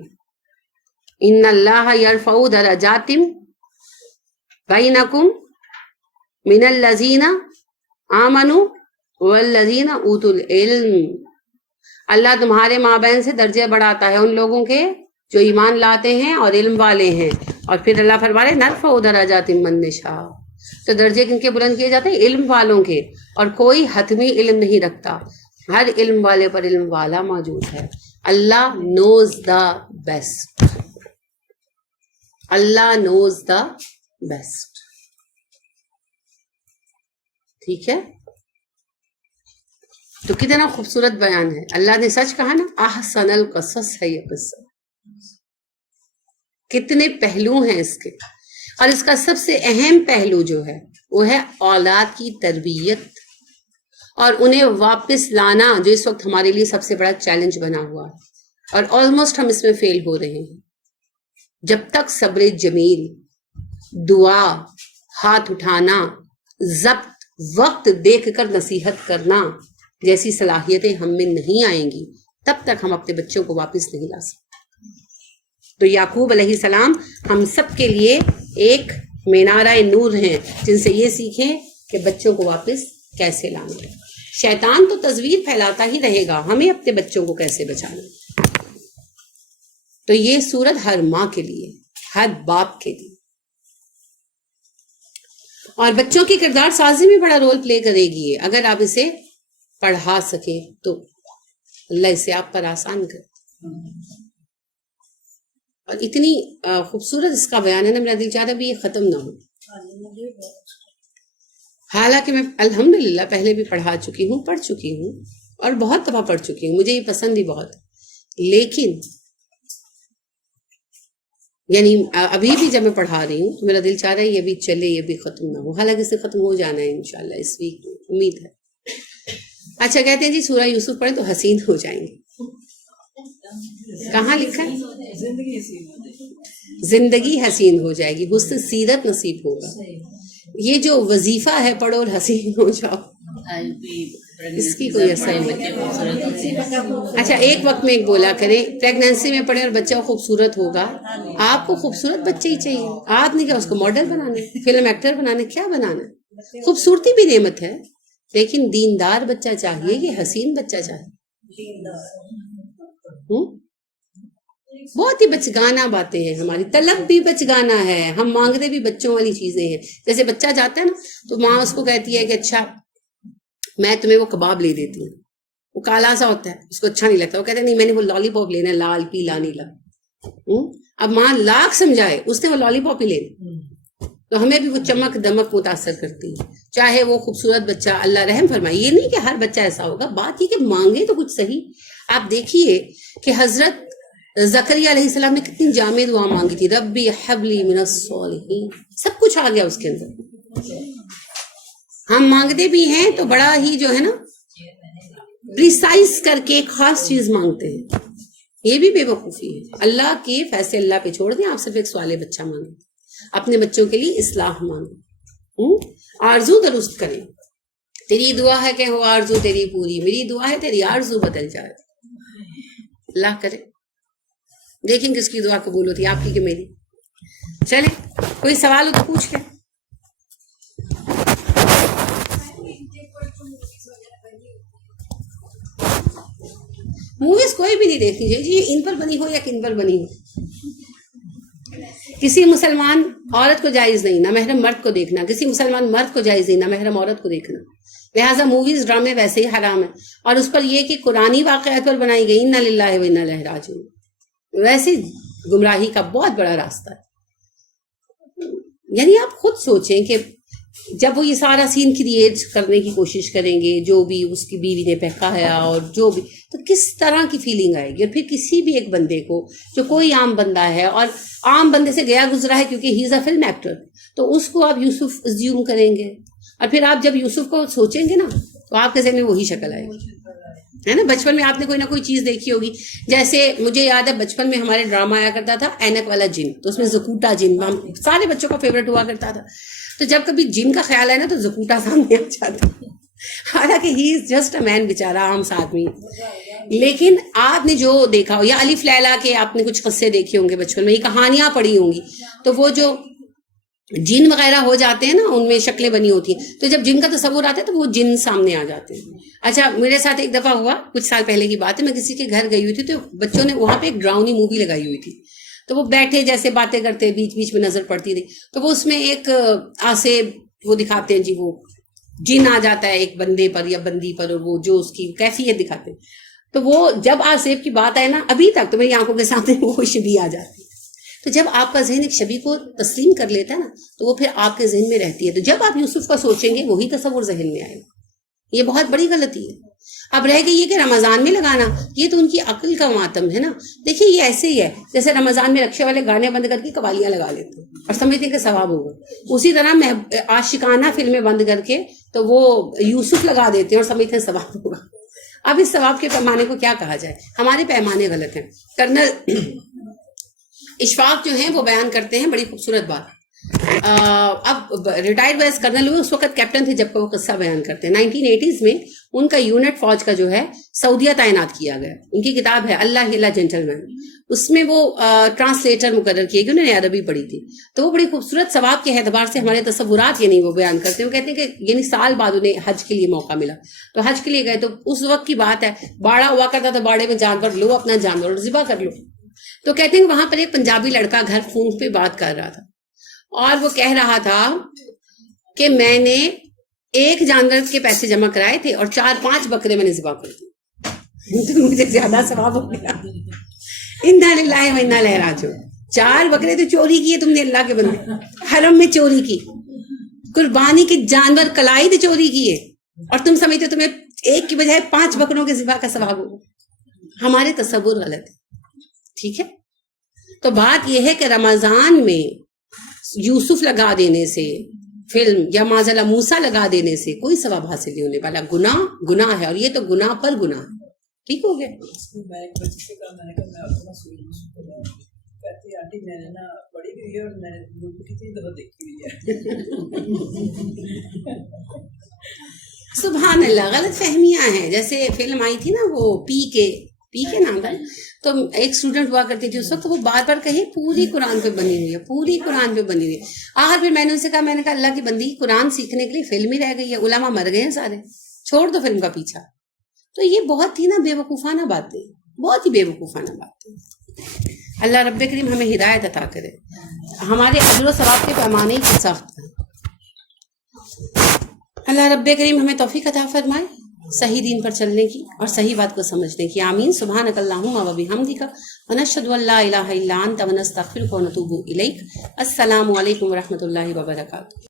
ان اللہ یرفع درجات بینکم من الذین آمنوا والذین اوتوا العلم، اللہ تمہارے مابین سے درجے بڑھاتا ہے ان لوگوں کے جو ایمان لاتے ہیں اور علم والے ہیں. اور پھر اللہ فرما رہے نرفع درجات من نشاء، تو درجے کن کے بلند کیے جاتے ہیں؟ علم والوں کے. اور کوئی حتمی علم نہیں رکھتا، ہر علم والے پر علم والا موجود ہے. اللہ نوز دا بیسٹ، اللہ نوز دا بیسٹ. ٹھیک ہے، تو کتنا خوبصورت بیان ہے. اللہ نے سچ کہا نا، احسن القصص ہے یہ قصہ. کتنے پہلو ہیں اس کے، اور اس کا سب سے اہم پہلو جو ہے وہ ہے اولاد کی تربیت اور انہیں واپس لانا، جو اس وقت ہمارے لیے سب سے بڑا چیلنج بنا ہوا ہے. اور آلموسٹ ہم اس میں فیل ہو رہے ہیں. جب تک صبر جمیل، دعا، ہاتھ اٹھانا، ضبط، وقت دیکھ کر نصیحت کرنا جیسی صلاحیتیں ہم میں نہیں آئیں گی، تب تک ہم اپنے بچوں کو واپس نہیں لا سکتے. تو یعقوب علیہ السلام ہم سب کے لیے ایک مینارہ نور ہیں، جن سے یہ سیکھیں کہ بچوں کو واپس کیسے لانا ہے. شیطان تو تصویر پھیلاتا ہی رہے گا، ہمیں اپنے بچوں کو کیسے بچانا. تو یہ سورت ہر ماں کے لیے، ہر باپ کے لیے. اور بچوں کی کردار سازی میں بڑا رول پلے کرے گی اگر آپ اسے پڑھا سکیں تو. اللہ اسے آپ پر آسان کرے. اور اتنی خوبصورت اس کا بیان ہے نا, میرا دل چاہتا بھی یہ ختم نہ ہو. حالانکہ میں الحمدللہ پہلے بھی پڑھ چکی ہوں اور بہت دفعہ پڑھ چکی ہوں, مجھے یہ پسند بھی بہت, لیکن یعنی ابھی بھی جب میں پڑھا رہی ہوں تو میرا دل چاہ رہا ہے یہ بھی چلے, یہ بھی ختم نہ ہو. حالانکہ اسے ختم ہو جانا ہے انشاءاللہ اس ویک میں, امید ہے. اچھا کہتے ہیں جی سورہ یوسف پڑھیں تو حسین ہو جائیں گے. کہاں لکھا ہے؟ زندگی حسین ہو جائے گی, حسن سیرت نصیب ہوگا. یہ جو وظیفہ ہے پڑھو اور حسین ہو جاؤ, اس کی کوئی اثر نہیں. اچھا ایک وقت میں ایک بولا کریں, پریگنینسی میں پڑھیں اور بچہ خوبصورت ہوگا. آپ کو خوبصورت بچے ہی چاہیے, آپ نے کیا اس کو ماڈل بنانا ہے, فلم ایکٹر بنانا ہے, کیا بنانا ہے؟ خوبصورتی بھی نعمت ہے, لیکن دیندار بچہ چاہیے کہ حسین بچہ چاہیے. بہت ہی بچگانا باتیں ہیں ہماری, طلب بھی بچگانا ہے, ہم مانگتے بھی بچوں والی چیزیں ہیں. جیسے بچہ جاتا ہے نا تو ماں اس کو کہتی ہے کہ اچھا میں تمہیں وہ کباب لے دیتی ہوں, وہ کالا سا ہوتا ہے, اس کو اچھا نہیں لگتا, وہ کہتے ہیں نہیں میں نے وہ لالی پاپ لینا ہے, لال پیلا نیلا. اب ماں لاکھ سمجھائے, اس نے وہ لالی پاپ ہی لینا. تو ہمیں بھی وہ چمک دمک متاثر کرتی ہے, چاہے وہ خوبصورت بچہ, اللہ رحم فرمائے. یہ نہیں کہ ہر بچہ ایسا ہوگا, بات یہ کہ مانگے تو کچھ صحیح. آپ دیکھیے کہ حضرت زکریا علیہ السلام نے کتنی جامع دعا مانگی تھی, ربی حب لی من الصالحین, سب کچھ آ گیا اس کے اندر. ہم مانگتے بھی ہیں تو بڑا ہی جو ہے نا پریسائز کر کے ایک خاص چیز مانگتے ہیں, یہ بھی بے وقوفی ہے. اللہ کے فیصلے اللہ پہ چھوڑ دیں, آپ صرف ایک سوال بچہ مانگیں, اپنے بچوں کے لیے اصلاح مانگیں, آرزو درست کریں. تیری دعا ہے کہ ہو آرزو تیری پوری, میری دعا ہے تیری آرزو بدل جائے. اللہ کرے. دیکھیں کس کی دعا قبول ہوتی ہے, آپ کی کہ میری. چلیں کوئی سوال ہو تو پوچھ لیں. موویز کوئی بھی نہیں دیکھنی چاہیے جی, ان پر بنی ہو یا کن پر بنی ہو. کسی مسلمان عورت کو جائز نہیں نہ محرم مرد کو دیکھنا, کسی مسلمان مرد کو جائز نہیں نہ محرم عورت کو دیکھنا. لہٰذا موویز ڈرامے ویسے ہی حرام ہیں. اور اس پر یہ کہ قرآنی واقعات پر بنائی گئی, انا للہ و انا الیہ راجعون, ویسے گمراہی کا بہت بڑا راستہ ہے. یعنی آپ خود سوچیں کہ جب وہ یہ سارا سین کریٹ کرنے کی کوشش کریں گے, جو بھی اس کی بیوی نے بہکایا اور جو بھی, تو کس طرح کی فیلنگ آئے گی. اور پھر کسی بھی ایک بندے کو جو کوئی عام بندہ ہے اور عام بندے سے گیا گزرا ہے, کیونکہ ہی از اے فلم ایکٹر, تو اس کو آپ یوسف ازیوم کریں گے. اور پھر آپ جب یوسف کو سوچیں گے نا تو آپ کے ذہن میں وہی شکل آئے گی, ہے نا. بچپن میں آپ نے کوئی نہ کوئی چیز دیکھی ہوگی. جیسے مجھے یاد ہے بچپن میں ہمارے ڈرامہ آیا کرتا تھا اینک والا جن, تو اس میں زکوٹا جن سارے بچوں کا فیوریٹ ہوا کرتا تھا. تو جب کبھی جن کا خیال ہے نا تو زکوٹا سامنے آ جاتا, حالانکہ ہی از جسٹ اے مین, بیچارہ عام سا آدمی. لیکن آپ نے جو دیکھا ہو, یا الف لیلا کے آپ نے کچھ قصے دیکھے ہوں گے بچپن میں, یہ کہانیاں پڑھی ہوں گی, تو وہ جو جن وغیرہ ہو جاتے ہیں نا, ان میں شکلیں بنی ہوتی ہیں, تو جب جن کا تصور آتا ہے تو وہ جن سامنے آ جاتے ہیں. اچھا میرے ساتھ ایک دفعہ ہوا, کچھ سال پہلے کی بات ہے, میں کسی کے گھر گئی ہوئی تھی, تو بچوں نے وہاں پہ ایک ڈراؤنی مووی لگائی ہوئی تھی, تو وہ بیٹھے جیسے باتیں کرتے, بیچ بیچ میں نظر پڑتی تھی, تو وہ اس میں ایک آسیب وہ دکھاتے ہیں جی, وہ جن آ جاتا ہے ایک بندے پر یا بندی پر, اور وہ جو اس کی کیفیت دکھاتے ہیں. تو وہ جب آسیب کی بات آئے نا, ابھی تک تو میری آنکھوں کے سامنے وہ شبیہ آ جاتی ہے. تو جب آپ کا ذہن ایک شبی کو تسلیم کر لیتا ہے نا, تو وہ پھر آپ کے ذہن میں رہتی ہے. تو جب آپ یوسف کا سوچیں گے وہی تصور ذہن میں آئے گا. یہ بہت بڑی غلطی ہے. اب رہ گئی یہ کہ رمضان میں لگانا, یہ تو ان کی عقل کا ماتم ہے نا. دیکھیے یہ ایسے ہی ہے جیسے رمضان میں رکشے والے گانے بند کر کے قوالیاں لگا لیتے ہیں اور سمجھتے ہیں کہ ثواب ہوگا. اسی طرح میں عاشقانہ فلمیں بند کر کے تو وہ یوسف لگا دیتے ہیں اور سمجھتے ہیں ثواب ہوگا. اب اس ثواب کے پیمانے کو کیا کہا جائے, ہمارے پیمانے غلط ہیں. کرنل اشفاق جو ہیں وہ بیان کرتے ہیں بڑی خوبصورت بات. اب ریٹائرڈ وائس کرنل ہوئے, اس وقت کیپٹن تھے جب کا وہ قصہ بیان کرتے ہیں. 1980s میں ان کا یونٹ فوج کا جو ہے سعودیہ تعینات کیا گیا. ان کی کتاب ہے اللہ اللہ جینٹل مین, اس میں وہ ٹرانسلیٹر مقرر کیے کہ انہوں نے عربی پڑھی تھی. تو وہ بڑی خوبصورت ثواب کے اعتبار سے ہمارے تصورات یعنی وہ بیان کرتے ہیں. وہ کہتے ہیں کہ یعنی سال بعد انہیں حج کے لیے موقع ملا, تو حج کے لیے گئے. تو اس وقت کی بات ہے, باڑا ہوا کرتا تھا, باڑے میں جانور لو, اپنا جانور ذبح کر لو. تو کہتے ہیں کہ وہاں پر ایک پنجابی لڑکا گھر فون پہ بات کر رہا تھا, اور وہ کہہ رہا تھا کہ میں نے 1 جانور کے پیسے جمع کرائے تھے اور 4-5 بکرے میں نے ذبح کر دی. تو مجھے زیادہ ثواب ہو گیا. انا للہ و انا الیہ راجعون. 4 بکرے تو چوری کیے تم نے اللہ کے بندے, حرم میں چوری کی, قربانی کے جانور کلائی تو چوری کیے, اور تم سمجھتے ہو تمہیں ایک کی بجائے 5 بکروں کے ذبح کا ثواب ہوگا. ہمارے تصور غلط ہے. ٹھیک ہے, تو بات یہ ہے کہ رمضان میں یوسف لگا دینے سے فلم یا معاذ موسیٰ لگا دینے سے کوئی ثواب حاصل نہیں ہونے والا. گناہ ہے, اور یہ تو گناہ پر گناہ ہے. ٹھیک ہو گیا. میں ایک بچی سے کہا, میں نے کہا میں آپ کو سوئی کر رہا ہوں, کہتی آنٹی میں نے نا پڑھی ہوئی ہے اور میں نے یوٹیوب کتنی دفعہ دیکھی ہوئی ہے. سبحان اللہ, غلط فہمیاں ہیں. جیسے فلم آئی تھی نا وہ پی کے نام تھا, تو ایک اسٹوڈنٹ ہوا کرتی تھی اس وقت, وہ بار بار کہے پوری قرآن پہ بنی ہوئی ہے, پوری قرآن پہ بنی ہوئی ہے. آخر پھر میں نے اسے کہا, میں نے کہا اللہ کی بندی, قرآن سیکھنے کے لیے فلم ہی رہ گئی ہے, علماء مر گئے ہیں سارے, چھوڑ دو فلم کا پیچھا. تو یہ بہت ہی نا بے وقوفانہ باتیں, بہت ہی بے وقوفانہ باتیں. اللہ رب کریم ہمیں ہدایت عطا کرے. ہمارے اجر و ثواب کے پیمانے ہی سخت ہیں. اللہ رب کریم ہمیں توفیق عطا فرمائے صحیح دین پر چلنے کی اور صحیح بات کو سمجھنے کی. آمین. سبحانک اللہم و بحمدک ونشہد ان لا الہ الا انت ونستغفرک ونتوب الیک. السلام علیکم ورحمۃ اللہ وبرکاتہ.